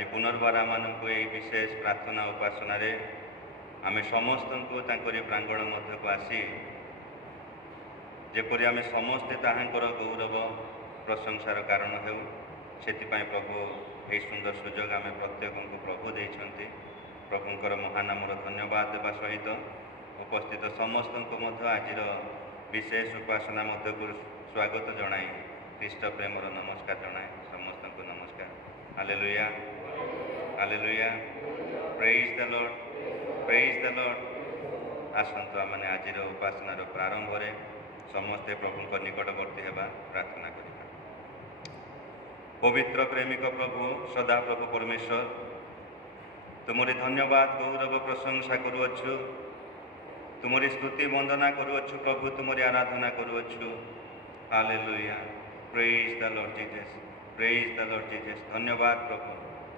आज पुनर्बार आमको यही विशेष प्रार्थना उपासना आम समस्त को प्रांगण मध्य को आसी जेपरी आम समस्ते ताहांकर गौरव प्रशंसार कारण हो से प्रभु यही सुंदर सुजोग आम प्रत्येक को प्रभु देइछन्ति। प्रभुंकर महानामर धन्यवाद देवा सहित उपस्थित समस्त को आज विशेष उपासना मध्य को स्वागत जनाई ख्रीष्ट प्रेमर नमस्कार जनाए समस्त को नमस्कार। Hallelujah hallelujah praise the Lord praise the Lord. आसतु आम आज उपासनार प्रारंभ में समस्ते प्रभु निकटवर्ती होगा प्रार्थना करिबा। पवित्र प्रेमिक प्रभु सदा प्रभु परमेश्वर तुमरी धन्यवाद गौरव प्रशंसा करुअछु, तुमरी स्तुति वंदना करुअछु प्रभु, तुमरी आराधना करुअछु। Hallelujah praise the Lord Jesus praise the Lord Jesus. धन्यवाद प्रभु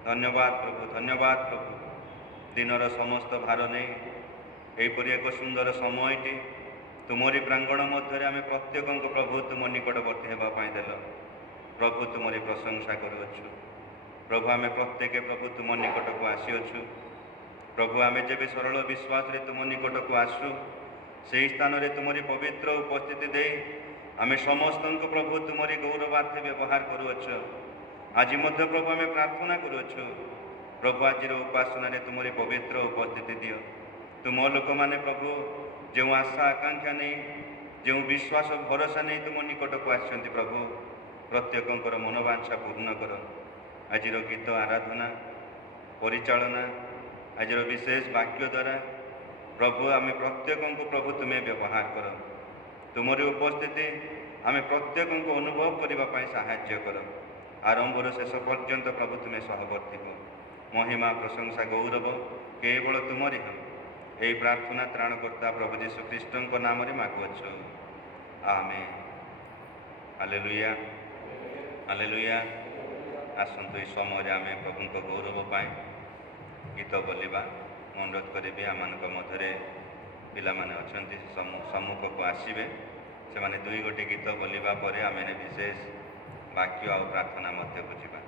धन्यवाद प्रभु धन्यवाद प्रभु। दिनर समस्त भार नहीं यहीपरि एक सुंदर समयटी तुमरी प्रांगण मध्य आम प्रत्येक प्रभु तुम निकटवर्ती होगापाई देल प्रभु, तुमरी प्रशंसा करुअछु प्रभु। आम प्रत्येक प्रभु तुम निकट को आसीअछु प्रभु। आम जब सरल विश्वास रे तुम निकट को आसु से स्थान रे तुमरी पवित्र उपस्थिति दे आम समस्त प्रभु तुमरी गौरवार्थे व्यवहार करुअछु। आज मध्य प्रभु आम प्रार्थना करुअछु प्रभु आज उपासना रे तुमरी पवित्र उपस्थिति दियो। तुम लोक माने प्रभु जो आशा आकांक्षा नहीं जो विश्वास भरोसा नहीं तुम निकट को आसछन्ति प्रभु, प्रत्येकंकर मनोवांछा पूर्ण कर। आज गीत आराधना परिचालना आज विशेष वाक्य द्वारा प्रभु आम प्रत्येक को प्रभु तुम्हें व्यवहार कर। तुमरी उपस्थिति आम प्रत्येक को अनुभव करने साहाय्य कर। आरंभर शेष पर्यंत प्रभु तुम्हें सहवर्ती हो। महिमा प्रशंसा गौरव केवल तुमरी हो। यही प्रार्थना त्राणकर्ता प्रभु यीशु ख्रीष्ट नाम मागुअछु आमेन। Hallelujah hallelujah. आसतु इस समय आम प्रभु को गौरव पाए गीत बोलिबा। मैं अनुरोध करी आम मध्य पिला माने अछंती सम्मुख को आसबे से दुई गोटे गीत बोलिबा परे आम विशेष वाक्य आ प्रार्थना मध्य को जीवा।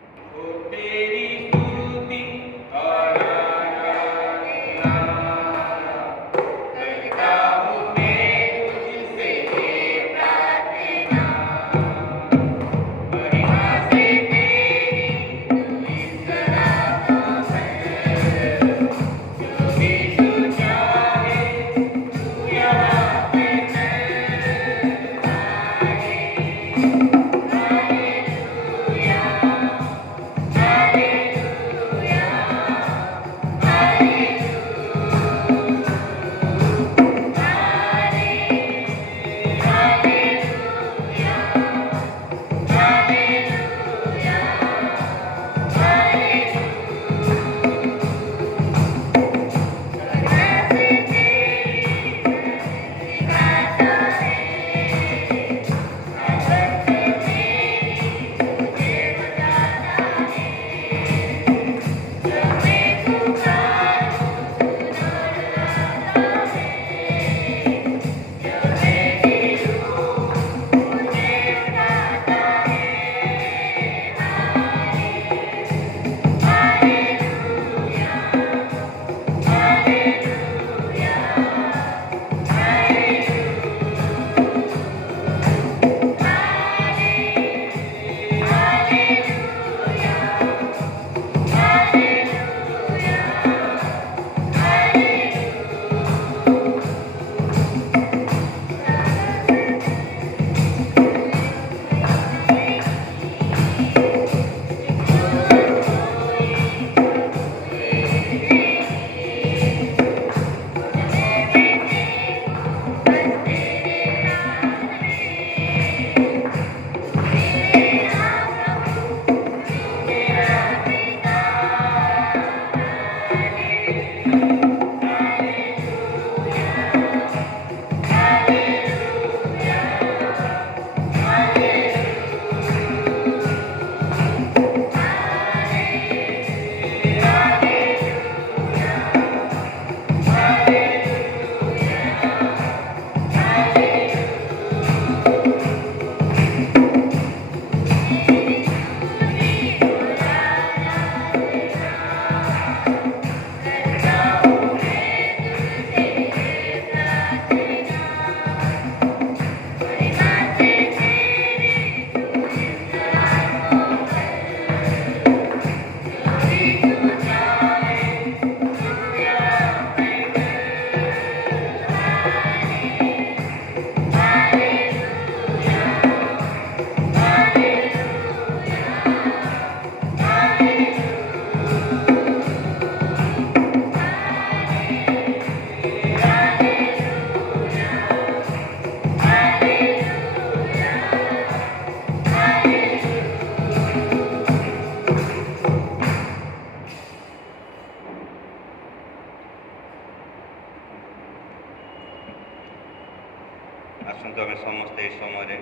आसतु आम समस्ते ये समय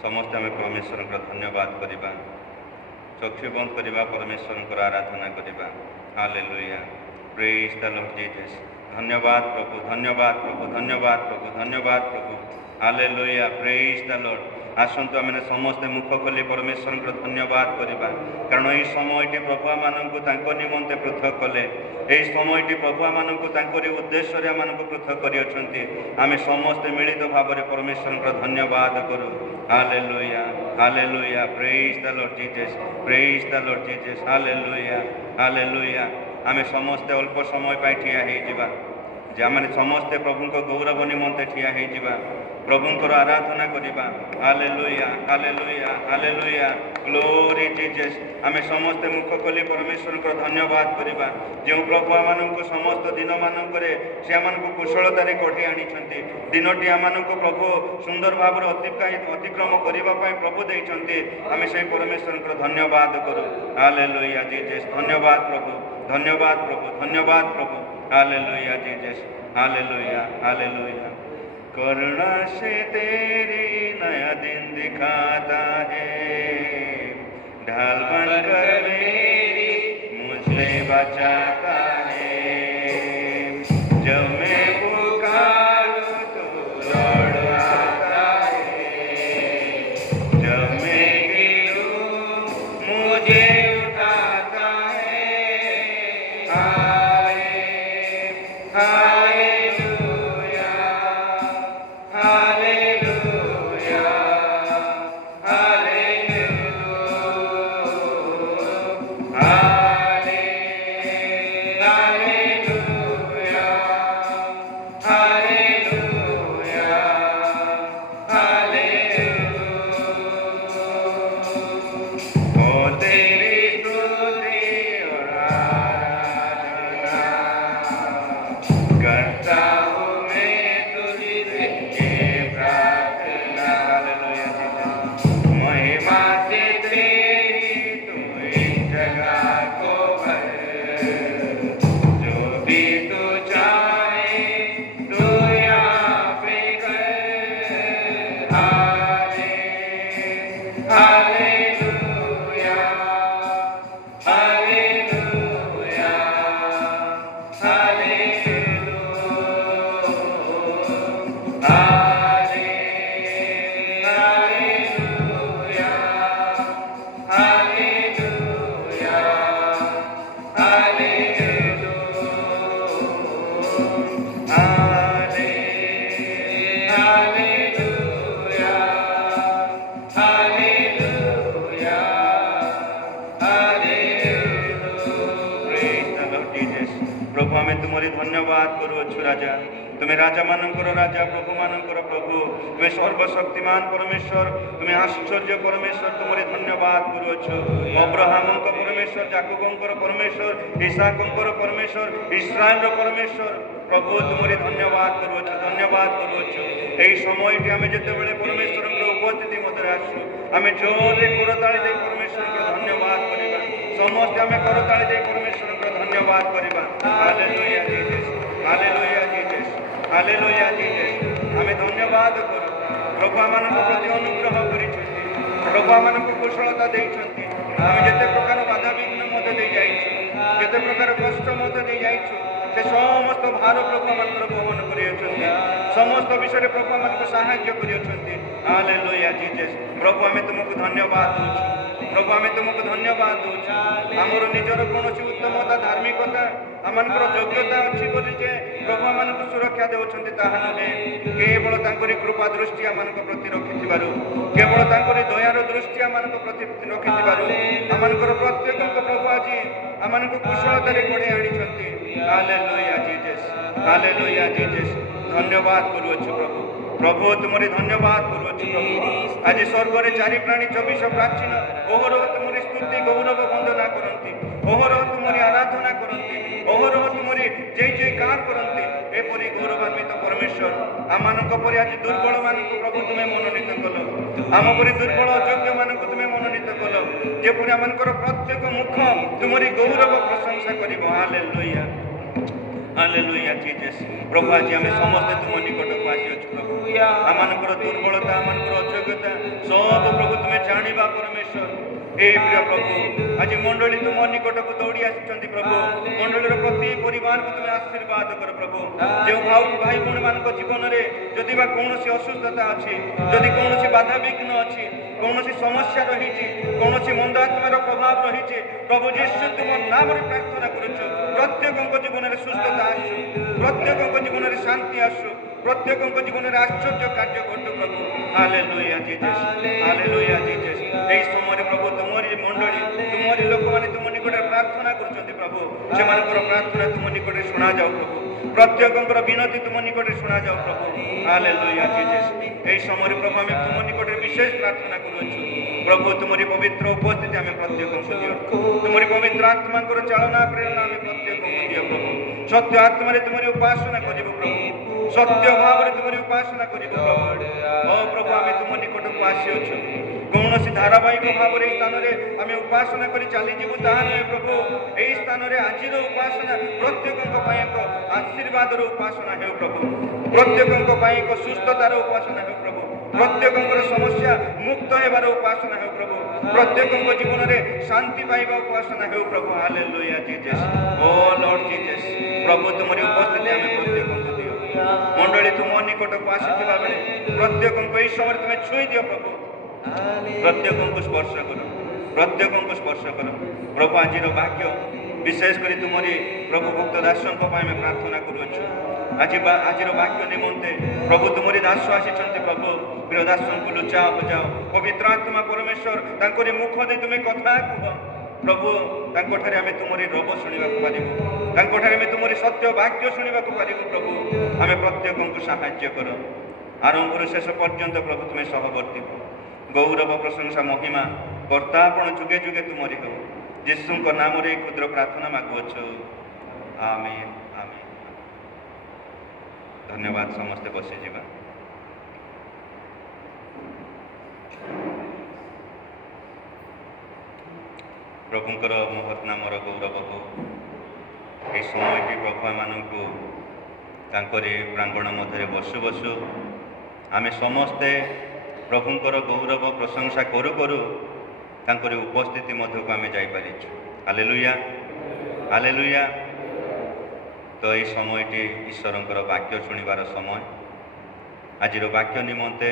समस्ते आम परमेश्वर धन्यवाद करवा चक्षु बंद करवा परमेश्वर आराधना करवा hallelujah praise the Lord Jesus धन्यवाद प्रभु धन्यवाद प्रभु धन्यवाद प्रभु धन्यवाद प्रभु हालेलुया प्रेज द लॉर्ड आसतु आम समस्ते मुख खोली परमेश्वर धन्यवाद करवा कारण यही समय प्रभु आमको निमंते पृथक कले यही समय प्रभु आमको उद्देश्य आम पृथक कर समस्ते मिलित भाव में परमेश्वर धन्यवाद करूँ hallelujah hallelujah praise the Lord Jesus praise the Lord Jesus hallelujah hallelujah आम समस्ते अल्प समय पाई ठिया होइजिबा जे आम समस्ते प्रभु गौरव निमंते ठिया होइजिबा प्रभुंकर आराधना करवा hallelujah hallelujah hallelujah glory Jesus आम समस्ते मुख खोली परमेश्वर धन्यवाद करवा जो प्रभु आमको समस्त दिन मानक से आमको कुशलतार कढ़ी आनी दिनटी आमको प्रभु सुंदर भाव अतिक्रम करने प्रभु देते आम से परमेश्वर धन्यवाद करूँ हालेलुया जीसस धन्यवाद प्रभु धन्यवाद प्रभु धन्यवाद प्रभु हालेलुया जीसस हालेलुया हालेलुया करुणा से तेरी नया दिन दिखाता है ढाल बनकर मेरी मुझे बचाता है जब मैं पुकारूं तो लौट आता है जब मैं गिरूं मुझे उठाता है प्रभु आम तुमरी धन्यवाद करुछु राजा तुम्हें राजा मानकर राजा प्रभु मानकर प्रभु तुम्हें सर्वशक्तिमान परमेश्वर तुम्हें आश्चर्य परमेश्वर तुमरी धन्यवाद करुछु अब्राहम परमेश्वर जाकूबंकर परमेश्वर इसहाकर परमेश्वर इस्राएल परमेश्वर प्रभु तुमरी धन्यवाद करुछु यही समय आम जिते परमेश्वर उपस्थिति मध्य आसु आम जोरे करताली दे परमेश्वर धन्यवाद करवा समस्त आम करताली दे परमेश्वर धन्यवाद करवा hallelujah Jesus hallelujah Jesus hallelujah Jesus आम धन्यवाद करूँ प्रभु आम प्रति अनुग्रह कर प्रभु आम कुशलता देते आम जिते प्रकार बाधा विघ्न मध्य दे जिते प्रकार कष्ट मध्य दे से समस्त भार प्रभु आम बहन कर समस्त विषय प्रभु आम साहाय्य कर हालेलुया जीसस प्रभु आम तुमको धन्यवाद दूँ प्रभु आम तुमको धन्यवाद दूँ आमर निजर कौन उत्तमता धार्मिकता आमर योग्यता अच्छी बोली प्रभु आम सुरक्षा देते ताहा नुहे केवल कृपा दृष्टि आम प्रति रखि केवल दयार दृष्टि आम प्रति रखि आमर प्रत्येक प्रभु आज आम कुशलतार कड़े आनी हालेलुया जीसस हालेलुया जीसस धन्यवाद करुछु प्रभु प्रभु तुमरी धन्यवाद करुछु प्रभु आज स्वर्ग रे चारि प्राणी 24 प्राचीन ओहरह तुमरी स्तुति गौरव वंदना करती ओहरह तुमरी आराधना करती ओहरह तुमरी जय जयकार करती एपरी गौरवान्वित परमेश्वर आमानक परि आज दुर्बल मानक प्रभु तुम्हें मनोनीत कल आम परि दुर्बल अयोग्य मानक तुम्हें मनोनीत कल जेपरि आमानकर प्रत्येक मुख तुमरी गौरव प्रशंसा करिबो हालेलुया हालेलुया जीसस प्रभु आज आम समस्ते तुम निकट को आसी प्रभु आमर दुर्बलता आमर अयोग्यता सब प्रभु तुम्हें जाना परमेश्वर हे प्रिय प्रभु आज मंडली तुम निकट को दौड़ी आसी प्रभु मंडलीर प्रति परिवार को तुम्हें आशीर्वाद कर प्रभु जो भाई भाई मान जीवन में जदि कौन असुस्थता अच्छी जदि कौन बाधाविघ्न अच्छी कौन समस्या रही कौन मंद आत्मार प्रभाव रही प्रभु जीशु तुम नाम प्रार्थना करुचु प्रत्येक जीवन में सुस्थता आसु प्रत्येक जीवन में शांति आसु प्रत्येक जीवन में आश्चर्य कार्य घटू प्रभु हालेलुया जीसस हालेलुया जीसस यही समय प्रभु तुमरी मंडली तुमरी लोक मैंने तुम निकट प्रार्थना कर प्रभु से प्रार्थना तुम निकट शुणा जाओ प्रभु प्रत्येक विनती तुम निकट शुणा जाओ प्रभु हालेलुया जीसस यही समय प्रभु आम तुम निकट विशेष प्रार्थना करुचु प्रभु तुमरी पवित्र उपस्थिति आम प्रत्येक दियो तुमरी पवित्र आत्मा चालना प्रेरणा आम प्रत्येक दियो प्रभु सत्य आत्मा तुमरी उपासना कर प्रभु सत्य भाव तुमरी उपासना कर प्रभु ओ प्रभु आम तुम निकट को आसी कौन धारावाहिक भाव स्थान में आम उपासना कर चलीजु ताहा नुहे प्रभु यही स्थान में आज उपासना प्रत्येक एक आशीर्वाद उपासना हो प्रभु प्रत्येक एक सुस्थतार उपासना हो प्रभु प्रत्येक समस्या मुक्त होबार उपासना हो प्रभु प्रत्येक जीवन में शांति पाइबा उपासना हो प्रभु हालेलुया जीसस ओ लॉर्ड जीसस प्रभु तुमरी उपस्थिति आम प्रत्येक दियो मंडली तुम निकट को आसी बेले प्रत्येक यही समय तुम्हें छुई दियो प्रभु प्रत्येक को स्पर्श कर प्रत्येक को स्पर्श कर प्रभु आज वाक्य विशेषकर तुमरी प्रभु भक्त दासों प्रार्थना करुचु आज वाक्य निमंते प्रभु तुमरी दास आसी प्रभु प्रिय दासों को लुचाओ बजाओ पवित्र आत्मा परमेश्वर तांकरी मुख दे तुम्हें कथा कह प्रभु तांकोठारे आमे तुमरी रब शुणा पारिबु तुमरी सत्य वाक्य शुणा पारिबु प्रभु आमे प्रत्येक को साहाय्य कर आरंभ शेष पर्यंत प्रभु तुम्हें सहवर्ती गौरव प्रशंसा महिमा कर्तापण जुगे जुगे तुमरी हो यीशु नाम रे क्षुद्र प्रार्थना मागुअछु आमीन आमीन धन्यवाद समस्ते बसी जीवा प्रभुंकर महत् नामर गौरव हो ये समय प्रभु मानू प्रांगण मध्य बसु बसु आमे समस्ते प्रभुंकर गौरव प्रशंसा करू करू तांकरी उपस्थिति मध्य को आम जापरिछु हालेलुया हालेलुया तो ये समयटी ईश्वरंकर वाक्य शुणिबार समय आज वाक्य निमंते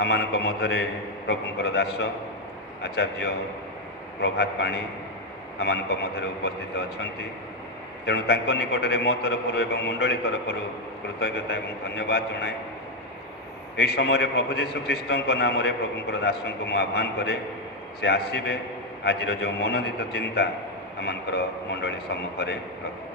आम मध्य प्रभुंकर दास आचार्य प्रभात पाणी आम मध्य उपस्थित अच्छा तेणु तांको निकटरे मो तरफ एवं मंडली तरफ कृतज्ञता और धन्यवाद जनाए यही समय प्रभु जीशु ख्रीष्ट नाम प्रभुंकर दासों को आह्वान करे से आसबे आज जो मनोदित चिंता आमर मंडली सम्मुखें रख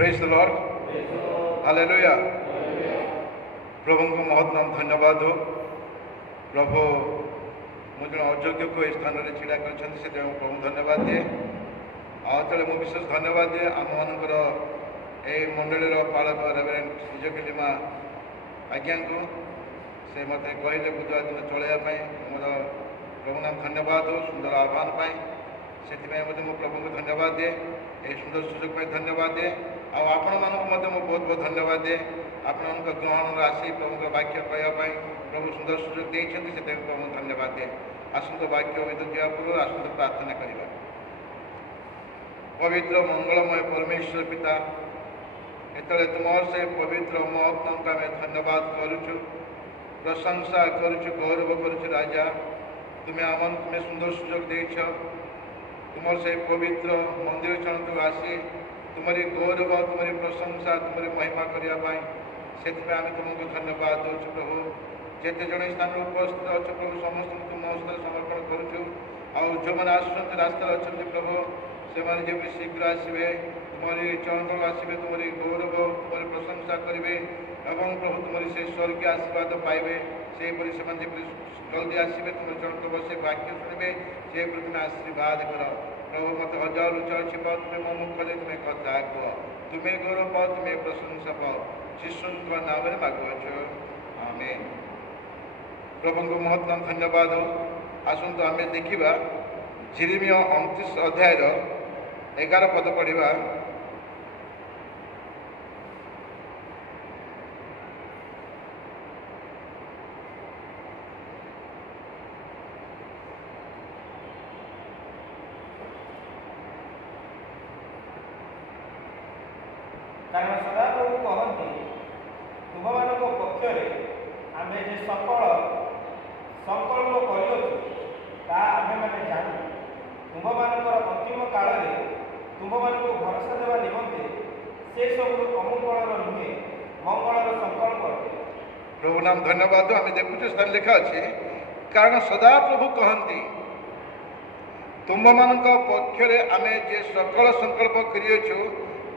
प्रेज द लॉर्ड हालेलुया प्रभु को महत् नाम धन्यवाद हो प्रभु मुझे अयोग्य को इस स्थान में छिड़ा कर प्रभु धन्यवाद दिए आते मुझे विशेष धन्यवाद दिए आम मानकर मंडलीर पालक रेवरेंट सुजकिलिमा आज्ञा को से मत कहले बुधवार दिन चलवाई मोर प्रभु नाम धन्यवाद हो सुंदर आह्वान से मो प्रभु को धन्यवाद दिए ये सुंदर सुजोग पर धन्यवाद दिए आपण मानक बहुत बहुत धन्यवाद दिए आपण ग्रहण आसी प्रभु वाक्य कहवाई प्रभु सुंदर सुजोग देते से प्रभु धन्यवाद दिए आसंत वाक्य विद्युत देवा पूर्व आसंत प्रार्थना करवा पवित्र मंगलमय परमेश्वर पिता एतले तुमर से पवित्र महत्व को आम धन्यवाद करुचु प्रशंसा करुचु गौरव करुचु राजा तुम्हें आम तुम्हें सुंदर सुजोग देछ तुमर से पवित्र मंदिर चरणक आसी तुम्हारी गौरव तुम्हारी प्रशंसा तुम्हारी महिमा करने से आम तुमको धन्यवाद दौ प्रभु जिते जन स्थान उपस्थित अच्छे प्रभु समस्त तुम हस्त समर्पण करुचु आउ जो मैंने आसुँच रास्ता अच्छा प्रभु ସେମାନେ ଯେପରି ଶୀଘ୍ର ଆସିବେ, ତୁମରି ଚରଣକୁ ଆସିବେ, ତୁମରି ଗୌରବ ତୁମରି ପ୍ରଶଂସା କରିବେ ଏବଂ ପ୍ରଭୁ ତୁମରି ସେ ସ୍ୱର୍ଗୀୟ ଆଶୀର୍ବାଦ ପାଇବେ। ସେହିପରି ସେମାନେ ଯେପରି ଜଲ୍ଦି ଆସିବେ, ତୁମର ଚରଣକୁ ବସି ବାକ୍ୟ ଶୁଣିବେ, ସେହିପରି ତୁମେ ଆଶୀର୍ବାଦ କର। ପ୍ରଭୁ ମୋତେ ହଜାର ଉଚ୍ଚାର ଛିପ, ତୁମେ ମୋ ମୁଖରେ ତୁମେ କଥା କୁହ, ତୁମେ ଗୌରବ ପାଅ, ତୁମେ ପ୍ରଶଂସା ପାଅ, ଯୀଶୁଙ୍କ ନାମରେ ମାଗୁଅଛୁ, ଆମେନ୍। ପ୍ରଭୁଙ୍କୁ ମହତ୍ତମ ଧନ୍ୟବାଦ। ଆସନ୍ତୁ ଆମେ ଦେଖିବା ଯେରେମିୟା 29 ଅଧ୍ୟାୟର 11 ପଦ ପଢ଼ିବା। କାରଣ ସଦାପ୍ରଭୁ କହନ୍ତି, ତୁମମାନଙ୍କ ପକ୍ଷରେ ଆମେ ଯେ ସକଳ ସଂକଳ୍ପ କରିଅଛୁ ତାହା ଆମେମାନେ ଜାଣୁ। ତୁମମାନଙ୍କର ଅନ୍ତିମ କାଳରେ ତୁମମାନଙ୍କୁ ଭରସା ଦେବା ନିମନ୍ତେ ସେସବୁ ଅମଙ୍ଗଳର ନୁହେଁ, ମଙ୍ଗଳର ସଂକଳ୍ପ ଅଟେ। ପ୍ରଭୁ ନାମ ଧନ୍ୟବାଦ। ଆମେ ଦେଖୁଛୁ ସ୍ଥାନ ଲେଖା ଅଛି, କାରଣ ସଦାପ୍ରଭୁ କହନ୍ତି, ତୁମମାନଙ୍କ ପକ୍ଷରେ ଆମେ ଯେ ସକଳ ସଂକଳ୍ପ କରିଅଛୁ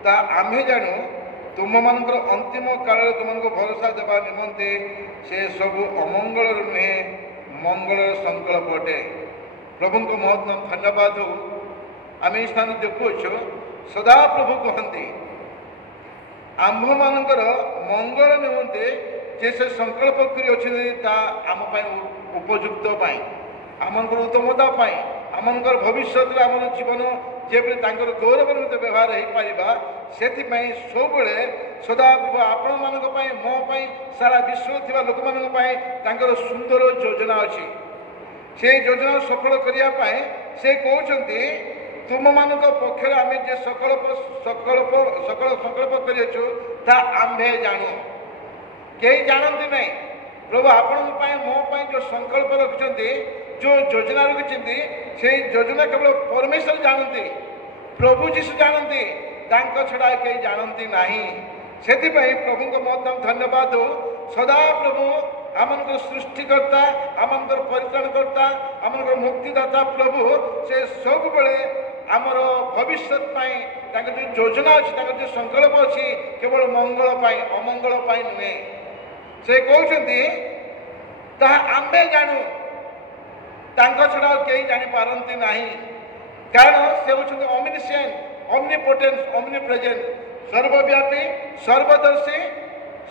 ତାହା ଆମେ ଜାଣୁ। ତୁମମାନଙ୍କର ଅନ୍ତିମ କାଳରେ ତୁମମାନଙ୍କୁ ଭରସା ଦେବା ନିମନ୍ତେ ସେ ସବୁ ଅମଙ୍ଗଳର ନୁହେଁ, ମଙ୍ଗଳର ସଂକଳ୍ପ ଅଟେ। ପ୍ରଭୁଙ୍କ ମହତ୍ତମ ଧନ୍ୟବାଦ। ଆମେ ଏହି ସ୍ଥାନ ଦେଖୁଅଛୁ, ସଦାପ୍ରଭୁ କହନ୍ତି ଆମ୍ଭମାନଙ୍କର ମଙ୍ଗଳ ନିମନ୍ତେ ଯେ ସେ ସଂକଳ୍ପ କରିଅଛନ୍ତି ତାହା ଆମ ପାଇଁ ଉପଯୁକ୍ତ ପାଇଁ, ଆମମାନଙ୍କର ଉତ୍ତମତା ପାଇଁ, ଆମମାନଙ୍କର ଭବିଷ୍ୟତରେ ଆମର ଜୀବନ ଯେପରି ତାଙ୍କର ଗୌରବ ନିମନ୍ତେ ବ୍ୟବହାର ହୋଇପାରିବା, ସେଥିପାଇଁ ସବୁବେଳେ ସଦାପ୍ରଭୁ ଆପଣମାନଙ୍କ ପାଇଁ, ମୋ ପାଇଁ, ସାରା ବିଶ୍ୱରେ ଥିବା ଲୋକମାନଙ୍କ ପାଇଁ ତାଙ୍କର ସୁନ୍ଦର ଯୋଜନା ଅଛି। ସେହି ଯୋଜନା ସଫଳ କରିବା ପାଇଁ ସେ କହୁଛନ୍ତି, ତୁମମାନଙ୍କ ପକ୍ଷରେ ଆମେ ଯେ ସକଳ ସଂକଳ୍ପ କରିଅଛୁ ତାହା ଆମ୍ଭେ ଜାଣୁ। କେହି ଜାଣନ୍ତି ନାହିଁ। ପ୍ରଭୁ ଆପଣଙ୍କ ପାଇଁ, ମୋ ପାଇଁ ଯେଉଁ ସଂକଳ୍ପ ରଖିଛନ୍ତି, ଯେଉଁ ଯୋଜନା ରଖିଛନ୍ତି, ସେଇ ଯୋଜନା କେବଳ ପରମେଶ୍ୱର ଜାଣନ୍ତି, ପ୍ରଭୁ ଯୀଶୁ ଜାଣନ୍ତି, ତାଙ୍କ ଛଡ଼ା କେହି ଜାଣନ୍ତି ନାହିଁ। ସେଥିପାଇଁ ପ୍ରଭୁଙ୍କ ମହତ୍ତମ ଧନ୍ୟବାଦ। ସଦାପ୍ରଭୁ ଆମମାନଙ୍କର ସୃଷ୍ଟିକର୍ତ୍ତା, ଆମମାନଙ୍କର ପରିତ୍ରାଣକର୍ତ୍ତା, ଆମମାନଙ୍କର ମୁକ୍ତିଦାତା ପ୍ରଭୁ, ସେ ସବୁବେଳେ ଆମର ଭବିଷ୍ୟତ ପାଇଁ ତାଙ୍କର ଯେଉଁ ଯୋଜନା ଅଛି, ତାଙ୍କର ଯେଉଁ ସଂକଳ୍ପ ଅଛି, କେବଳ ମଙ୍ଗଳ ପାଇଁ, ଅମଙ୍ଗଳ ପାଇଁ ନୁହେଁ। ସେ କହୁଛନ୍ତି ତାହା ଆମ୍ଭେ ଜାଣୁ, ତାଙ୍କ ଛଡ଼ା କେହି ଜାଣିପାରନ୍ତି ନାହିଁ। କାରଣ ସେ ହେଉଛନ୍ତି ଅମିନିସିଏଣ୍ଟ, ଅମ୍ନିପୋଟେନ୍ସ, ଅମ୍ନିପ୍ରେଜେଣ୍ଟ, ସର୍ବବ୍ୟାପୀ, ସର୍ବଦର୍ଶୀ,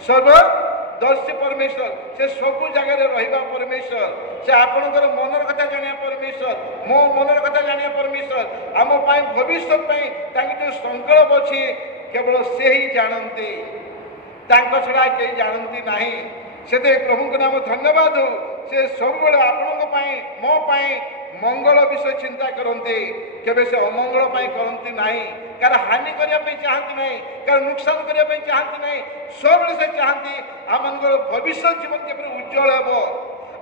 ସର୍ବଦର୍ଶୀ ପରମେଶ୍ୱର। ସେ ସବୁ ଜାଗାରେ ରହିବା ପରମେଶ୍ୱର। ସେ ଆପଣଙ୍କର ମନର କଥା ଜାଣିବା ପରମେଶ୍ୱର, ମୋ ମନର କଥା ଜାଣିବା ପରମେଶ୍ୱର। ଆମ ପାଇଁ ଭବିଷ୍ୟତ ପାଇଁ ତାଙ୍କର ଯେଉଁ ସଂକଳ୍ପ ଅଛି, କେବଳ ସେ ହିଁ ଜାଣନ୍ତି, ତାଙ୍କ ଛଡ଼ା କେହି ଜାଣନ୍ତି ନାହିଁ। ସେଥିପାଇଁ ପ୍ରଭୁଙ୍କ ନାମ ଧନ୍ୟବାଦ। ସେ ସବୁବେଳେ ଆପଣଙ୍କ ପାଇଁ, ମୋ ପାଇଁ ମଙ୍ଗଳ ବିଷୟ ଚିନ୍ତା କରନ୍ତି, କେବେ ସେ ଅମଙ୍ଗଳ ପାଇଁ କରନ୍ତି ନାହିଁ। କାହାର ହାନି କରିବା ପାଇଁ ଚାହାନ୍ତି ନାହିଁ, କାହାର ନୁକସାନ କରିବା ପାଇଁ ଚାହାନ୍ତି ନାହିଁ। ସବୁବେଳେ ସେ ଚାହାନ୍ତି ଆମମାନଙ୍କର ଭବିଷ୍ୟତ ଜୀବନ ଯେପରି ଉଜ୍ଜଳ ହେବ,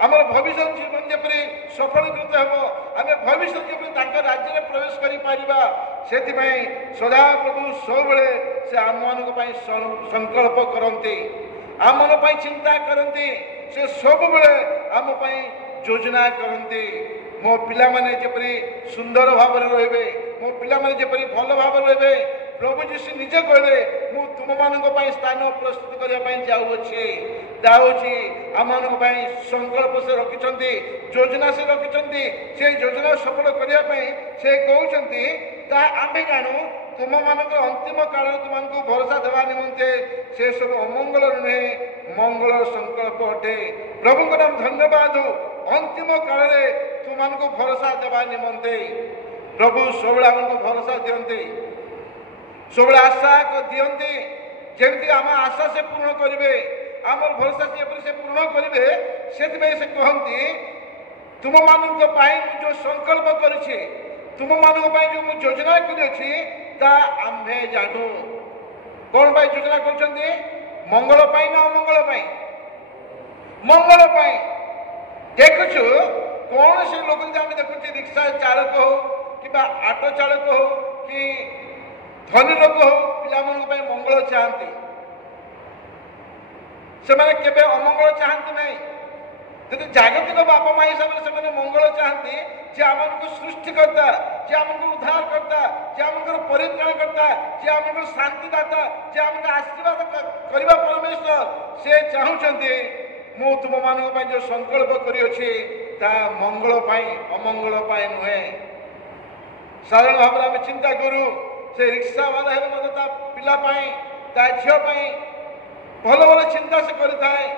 ଆମର ଭବିଷ୍ୟତ ଜୀବନ ଯେପରି ସଫଳୀକୃତ ହେବ, ଆମେ ଭବିଷ୍ୟତ ଯେପରି ତାଙ୍କ ରାଜ୍ୟରେ ପ୍ରବେଶ କରିପାରିବା। ସେଥିପାଇଁ ସଦାପ୍ରଭୁ ସବୁବେଳେ ସେ ଆମମାନଙ୍କ ପାଇଁ ସଂକଳ୍ପ କରନ୍ତି, ଆମମାନଙ୍କ ପାଇଁ ଚିନ୍ତା କରନ୍ତି। ସେ ସବୁବେଳେ ଆମ ପାଇଁ ଯୋଜନା କରନ୍ତି। ମୋ ପିଲାମାନେ ଯେପରି ସୁନ୍ଦର ଭାବରେ ରହିବେ, ମୋ ପିଲାମାନେ ଯେପରି ଭଲ ଭାବରେ ରହିବେ, ପ୍ରଭୁ ଯୀଶୁ ନିଜେ କହିଲେ, ମୁଁ ତୁମମାନଙ୍କ ପାଇଁ ସ୍ଥାନ ପ୍ରସ୍ତୁତ କରିବା ପାଇଁ ଯାଉଅଛି। ଆମମାନଙ୍କ ପାଇଁ ସଂକଳ୍ପ ସେ ରଖିଛନ୍ତି, ଯୋଜନା ସେ ରଖିଛନ୍ତି। ସେ ଯୋଜନା ସଫଳ କରିବା ପାଇଁ ସେ କହୁଛନ୍ତି, ତାହା ଆମେ ଜାଣୁ। ତୁମମାନଙ୍କର ଅନ୍ତିମ କାଳରେ ତୁମମାନଙ୍କୁ ଭରସା ଦେବା ନିମନ୍ତେ ସେ ସବୁ ଅମଙ୍ଗଳ ନୁହେଁ, ମଙ୍ଗଳର ସଂକଳ୍ପ ଅଟେ। ପ୍ରଭୁଙ୍କ ନାମ ଧନ୍ୟବାଦ। ଅନ୍ତିମ କାଳରେ ତୁମମାନଙ୍କୁ ଭରସା ଦେବା ନିମନ୍ତେ ପ୍ରଭୁ ସବୁବେଳେ ଆମକୁ ଭରସା ଦିଅନ୍ତି, ସବୁବେଳେ ଆଶା ଦିଅନ୍ତି, ଯେମିତି ଆମ ଆଶା ସେ ପୂରଣ କରିବେ, ଆମର ଭରସା ଯେପରି ସେ ପୂରଣ କରିବେ। ସେଥିପାଇଁ ସେ କହନ୍ତି, ତୁମମାନଙ୍କ ପାଇଁ ମୁଁ ଯେଉଁ ସଂକଳ୍ପ କରିଛି, ତୁମମାନଙ୍କ ପାଇଁ ଯେଉଁ ମୁଁ ଯୋଜନା କରିଅଛି, ତାହା ଆମ୍ଭେ ଜାଣୁ। କ'ଣ ପାଇଁ ଯୋଜନା କରୁଛନ୍ତି? ମଙ୍ଗଳ ପାଇଁ ନା ଅମଙ୍ଗଳ ପାଇଁ? ମଙ୍ଗଳ ପାଇଁ। ଦେଖୁଛୁ କୌଣସି ଲୋକ ଯଦି ଆମେ ଦେଖୁଛୁ, ରିକ୍ସା ଚାଳକ ହଉ କିମ୍ବା ଅଟୋ ଚାଳକ ହଉ କି ଧନୀ ଲୋକ ହଉ, ପିଲାମାନଙ୍କ ପାଇଁ ମଙ୍ଗଳ ଚାହାନ୍ତି, ସେମାନେ କେବେ ଅମଙ୍ଗଳ ଚାହାନ୍ତି ନାହିଁ। ଯଦି ଜାଗତିକ ବାପା ମା ହିସାବରେ ସେମାନେ ମଙ୍ଗଳ ଚାହାନ୍ତି, जे आमको सृष्टिकर्ता, जे आमको उद्धारकर्ता, जे आमको परित्राणकर्ता, जे आमको शांतिदाता, जे आमको आशीर्वाद करवा परमेश्वर से चाहते मु तुम मान जो संकल्प करी मंगल अमंगल नुहे। साधारण भाव में आम चिंता करूँ से रिक्शा वाला है पिला झीपाई भल भल चिंता से करें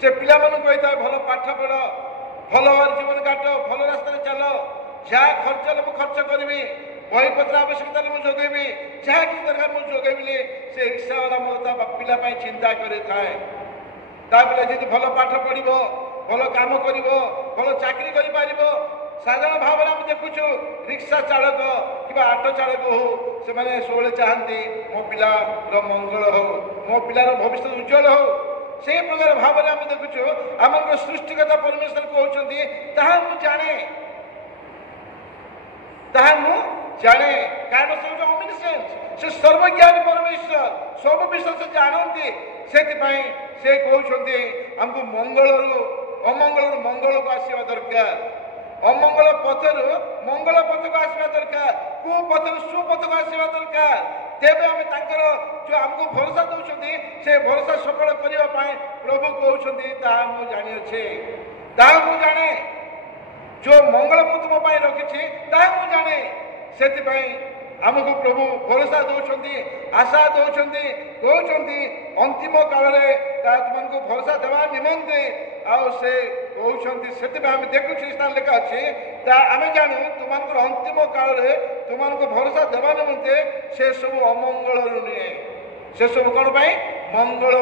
से पिला कहता है भल पाठ पढ़, भल भाव जीवन काट, भल रास्ता चल, जहाँ खर्च हेल्ले खर्च करी, बहीपत्र आवश्यकता मुझे जोगेबी, जहाँ कि दरकार मुझे जोगेबी से रिक्शा वाला मतलब पिला चिंता करें। तापिला जी भल पाठ पढ़, भल कम कर, भल चाकरी कर। साधारण भाव में आम देखुचु रिक्शा चालक कि ऑटो चालक हो से सब चाहती मो पिलार मंगल हो, मो पिलार भविष्य उज्जवल हो। से प्रकार भाव में आम देखुचु आम सृष्टिकर्ता परमेश्वर कहते जाने कारण से ओमिनिसेंस से सर्वज्ञानी परमेश्वर सब विषय से जानती से कहते आमको मंगल अमंगल मंगल को आसवा दरकार, अमंगल पथर मंगल पथ को आसवा दरकार, कुपथर सुपथ को आसवा दरकार। तेज आम जो आमको भरोसा दौरान से भरोसा सफल करने प्रभु कहते जाने जाने जो मंगल मु तुम रखी जाने से आमको प्रभु भरोसा दौरान आशा दौरान कहते अंतिम काल तुमको भरोसा देवा निमंते से कहते से आम देखु स्थान लेखा अच्छे आम जानू तुम अंतिम काल तुमको भरोसा देवा निमंते से सब अमंगल नुहे, से सब कौन मंगल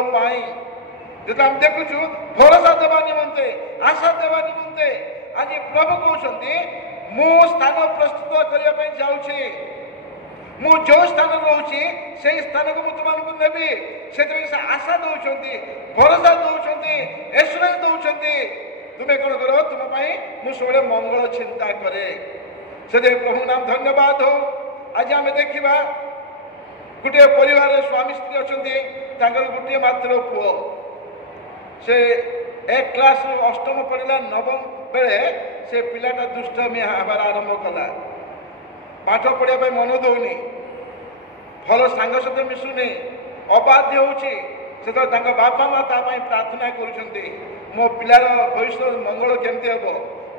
जो आम देखुचु भरोसा देवा निमंते आशा देवा निमंते आज प्रभु कहते मु स्थान प्रस्तुत करने जाऊँगी, मु जो स्थान रोचे से स्थान को तुमको नेबी से आशा दौरान भरोसा दौरान एश्योरेंस दौरान तुम्हें कौन कर तुम सब मंगल चिंता करे से प्रभु नाम धन्यवाद हो। आज आम देखा गोटे परिवार स्वामी स्त्री अच्छा गोटे मात्र पुओ से एक क्लास अष्टम पढ़ला नवम बेले से पिलाटा दुष्टमी हबार आरंभ कला, पाठ पढ़ाई मन दौनी, भल सांग सहित मिशुनी, अबाध्य हो बापा माँ प्रार्थना कर मो पिलार भविष्य मंगल केमती हम,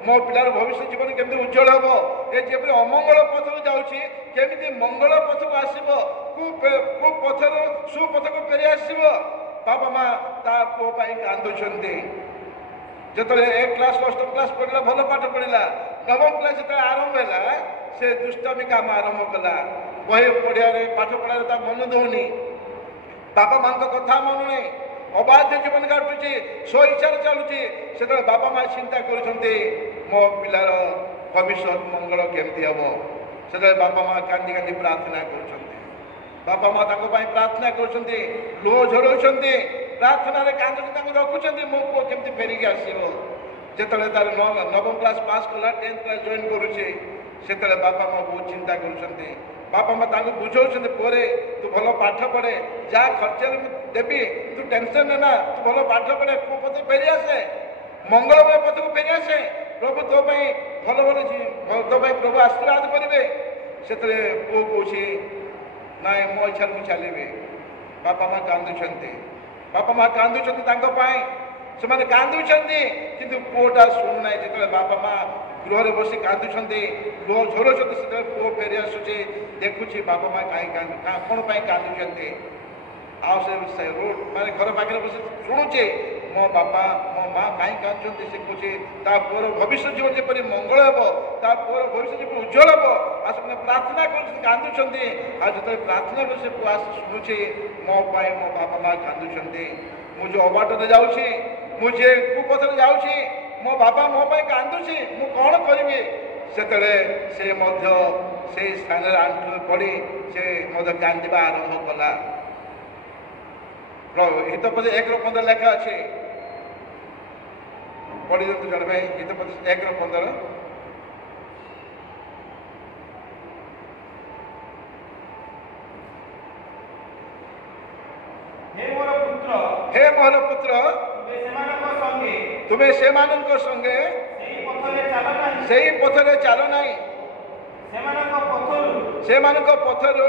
मो पिलार भविष्य जीवन केमती उज्जवल हम, ये जब अमंगल पथ को जाऊँगी केमी मंगल पथ को आसब, कुपथर सुपथ को फेरी आसब। बापा माँ ता पुओ कांदुंट जो एक क्लास अष्टम क्लास पढ़ला भल पाठ पढ़ला, नवम क्लास जो आरंभ है से दुष्टामी काम आरंभ कला, बही पढ़िया पाठ पढ़ा मन दौनी, बापा माँ कथा मनुनी, अबाध्य जीवन काटुची, स्व इच्छा चलुची से बापा माँ चिंता कर मो पिलार भविष्य मंगल केमती हम से बापा माँ कांदी कांदी प्रार्थना कर, बापा माँ प्रार्थना कर लुह झर प्रार्थना कांदी रखुं मो पुओ केमती फेरिकी आसो जो तार नवम क्लास पास कला 10th क्लास जॉइन करुचे से बापा माँ बहुत चिंता कर, बापा माँ बुझाऊँ पुरे तू भल पाठ पढ़े जहाँ खर्च देवी तू टेंशन ना, तू भल पाठ पढ़े पुओ पथ फेरी आसे मंगलमय पथ को फेरी आसे, प्रभु तो भल भल तो प्रभु आशीर्वाद करेंगे से पुओ कौचे ना मो इच्छा मुझे चलिए। बापा माँ कांदुंट, बापा माँ कांदुंट से कांदुंट कि पुओटा शुणुना जो बापा माँ गृह बस कांदुंट लुह झोर से पुओ फेरी आसूचे देखुची बापा माँ कहीं कौन कांदुंट से रोड माने घर पाखे बस शुणुचे मो बापा मो माँ कहीं कांदुंट से कहे पुओर भविष्य जीवन जपरी मंगल हम पुओर भविष्य जीवन उज्जवल हम आस प्रार्थना कर कांदुंट जो प्रार्थना कर से पुआ शुणुचे मो बापा माँ कांदुंट मुझे अबाटे जाऊँगी मुझे कुपथर जाऊँगी मो बापा मो कांदुची मु कौन करी से स्थान आंठु पड़ी से कांदा आरंभ कला। हितपद 1:15 लेखा अच्छे पढ़ी दिखाते जन भाई हितपद 1:15 हे मोर पुत्र तुम्हें से संगे ସେଇ ପଥରେ ଚାଲ ନାହିଁ। ସେମାନଙ୍କ ପଥରୁ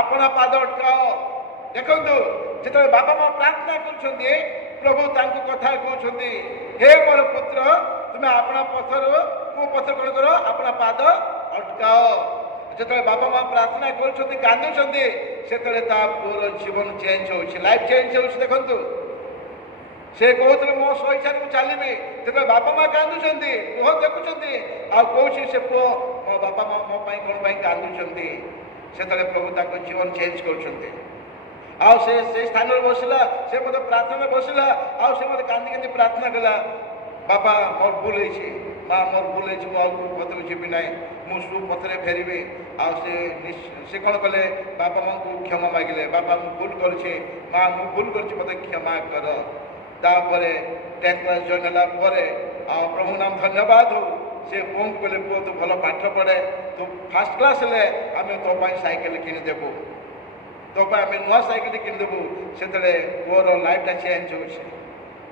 ଆପଣ ପାଦ ଅଟକାଅ। ଦେଖନ୍ତୁ, ଯେତେବେଳେ ବାପା ମା ପ୍ରାର୍ଥନା କରୁଛନ୍ତି, ପ୍ରଭୁ ତାଙ୍କୁ କଥା କହୁଛନ୍ତି, ହେ ମୋର ପୁତ୍ର, ତୁମେ ଆପଣ ପଥରୁ କୋଉ ପଥର କଣ କର, ଆପଣ ପାଦ ଅଟକାଅ। ଯେତେବେଳେ ବାପା ମା ପ୍ରାର୍ଥନା କରୁଛନ୍ତି, କାନ୍ଦୁଛନ୍ତି, ସେତେବେଳେ ତା ପୁଅର ଜୀବନ ଚେଞ୍ଜ ହଉଛି, ଲାଇଫ ଚେଞ୍ଜ ହଉଛି। ଦେଖନ୍ତୁ, ସେ କହୁଥିଲେ ମୋ ସ୍ୱଇଚ୍ଛାରେ ମୁଁ ଚାଲିବି, ଯେତେବେଳେ ବାପା ମା କାନ୍ଦୁଛନ୍ତି, ଲୁହ ଦେଖୁଛନ୍ତି, ଆଉ କହୁଛି ସେ ପୁଅ ମୋ ବାପା ମା ମୋ ପାଇଁ କଣ ପାଇଁ କାନ୍ଦୁଛନ୍ତି, ସେତେବେଳେ ପ୍ରଭୁ ତାଙ୍କ ଜୀବନ ଚେଞ୍ଜ କରୁଛନ୍ତି। ଆଉ ସେ ସ୍ଥାନରେ ବସିଲା, ସେ ମୋତେ ପ୍ରାର୍ଥନାରେ ବସିଲା, ଆଉ ସେ ମୋତେ କାନ୍ଦି କାନ୍ଦି ପ୍ରାର୍ଥନା କଲା, ବାପା ମୋର ଭୁଲ ହେଇଛି, ମା ମୋର ଭୁଲ ହେଇଛି, ମୁଁ ଆଉ କୋଉ ପଥରେ ଯିବି ନାହିଁ, ମୁଁ ସୁପଥରେ ଫେରିବି। ଆଉ ସେ କ'ଣ କଲେ, ବାପା ମାଙ୍କୁ କ୍ଷମା ମାଗିଲେ, ବାପା ମୁଁ ଭୁଲ କରୁଛି, ମା ମୁଁ ଭୁଲ କରୁଛି, ମୋତେ କ୍ଷମା କର। ତାପରେ 10th କ୍ଲାସ୍ ଜଏନ୍ ହେଲା ପରେ, ଆଉ ପ୍ରଭୁ ନାମ ଧନ୍ୟବାଦ ହଉ, ସେ ପୁଅଙ୍କୁ କହିଲେ, ପୁଅ ତୁ ଭଲ ପାଠ ପଢ଼େ, ତୁ ଫାର୍ଷ୍ଟ କ୍ଲାସ୍ ହେଲେ ଆମେ ତୋ ପାଇଁ ସାଇକେଲ କିଣିଦେବୁ, ତୋ ପାଇଁ ଆମେ ନୂଆ ସାଇକେଲ କିଣିଦେବୁ। ସେତେବେଳେ ପୁଅର ଲାଇଫଟା ଚେଞ୍ଜ ହେଉଛି,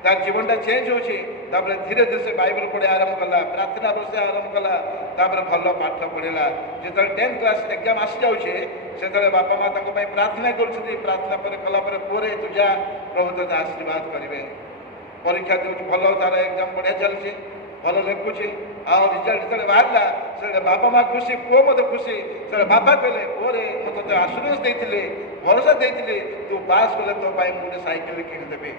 ତାର ଜୀବନଟା ଚେଞ୍ଜ ହେଉଛି। ତାପରେ ଧୀରେ ଧୀରେ ସେ ବାଇବଲ ପଢ଼ିବା ଆରମ୍ଭ କଲା, ପ୍ରାର୍ଥନା ବସିବା ଆରମ୍ଭ କଲା, ତାପରେ ଭଲ ପାଠ ପଢ଼ିଲା। ଯେତେବେଳେ 10th କ୍ଲାସ୍ ଏକ୍ଜାମ୍ ଆସିଯାଉଛି, ସେତେବେଳେ ବାପା ମା ତାଙ୍କ ପାଇଁ ପ୍ରାର୍ଥନା କରୁଛନ୍ତି। ପ୍ରାର୍ଥନା ପରେ କଲା ପରେ, ପୁଅରେ ତୁ ଯା, ପ୍ରଭୁ ତୋତେ ଆଶୀର୍ବାଦ କରିବେ। ପରୀକ୍ଷା ଦେଉଛି, ଭଲ ତାର ଏକ୍ଜାମ୍ ବଢ଼ିଆ ଚାଲିଛି, ଭଲ ଲେଖୁଛି। ଆଉ ରିଜଲ୍ଟ ଯେତେବେଳେ ବାହାରିଲା, ସେତେବେଳେ ବାପା ମା ଖୁସି, ପୁଅ ମଧ୍ୟ ଖୁସି। ସେତେବେଳେ ବାପା କହିଲେ, ପୁଅରେ ମୁଁ ତୋତେ ଆସୁରାନ୍ସ ଦେଇଥିଲି, ଭରସା ଦେଇଥିଲି, ତୁ ପାସ୍ କଲେ ତୋ ପାଇଁ ମୁଁ ଗୋଟେ ସାଇକେଲ କିଣିଦେବି।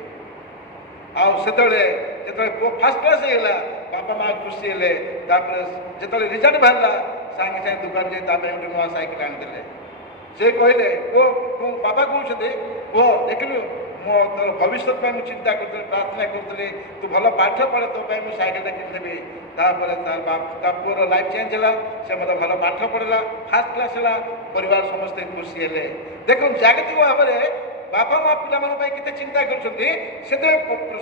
ଆଉ ସେତେବେଳେ ଯେତେବେଳେ ପୁଅ ଫାର୍ଷ୍ଟ କ୍ଲାସ୍ ହେଇଗଲା, ବାପା ମା ଖୁସି ହେଲେ। ତାପରେ ଯେତେବେଳେ ରିଜଲ୍ଟ ବାହାରିଲା, ସାଙ୍ଗେ ସାଙ୍ଗେ ଦୋକାନ ଯାଇ ତା ପାଇଁ ଗୋଟେ ନୂଆ ସାଇକେଲ ଆଣିଦେଲେ। ସେ କହିଲେ, ପୁଅ ବାପା କହୁଛନ୍ତି, ପୁଅ ଦେଖିଲୁ, ମୁଁ ତୋର ଭବିଷ୍ୟତ ପାଇଁ ମୁଁ ଚିନ୍ତା କରୁଥିଲି, ପ୍ରାର୍ଥନା କରୁଥିଲି, ତୁ ଭଲ ପାଠ ପଢ଼େ, ତୋ ପାଇଁ ମୁଁ ସାଇକେଲଟା କିଣିଦେବି। ତାପରେ ତା ପୁଅର ଲାଇଫ୍ ଚେଞ୍ଜ ହେଲା, ସେ ମୋତେ ଭଲ ପାଠ ପଢ଼ିଲା, ଫାର୍ଷ୍ଟ କ୍ଲାସ୍ ହେଲା, ପରିବାର ସମସ୍ତେ ଖୁସି ହେଲେ। ଦେଖନ୍ତୁ, ଜାଗତିକ ଭାବରେ ବାପା ମା ପିଲାମାନଙ୍କ ପାଇଁ କେତେ ଚିନ୍ତା କରୁଛନ୍ତି। ସେଥିପାଇଁ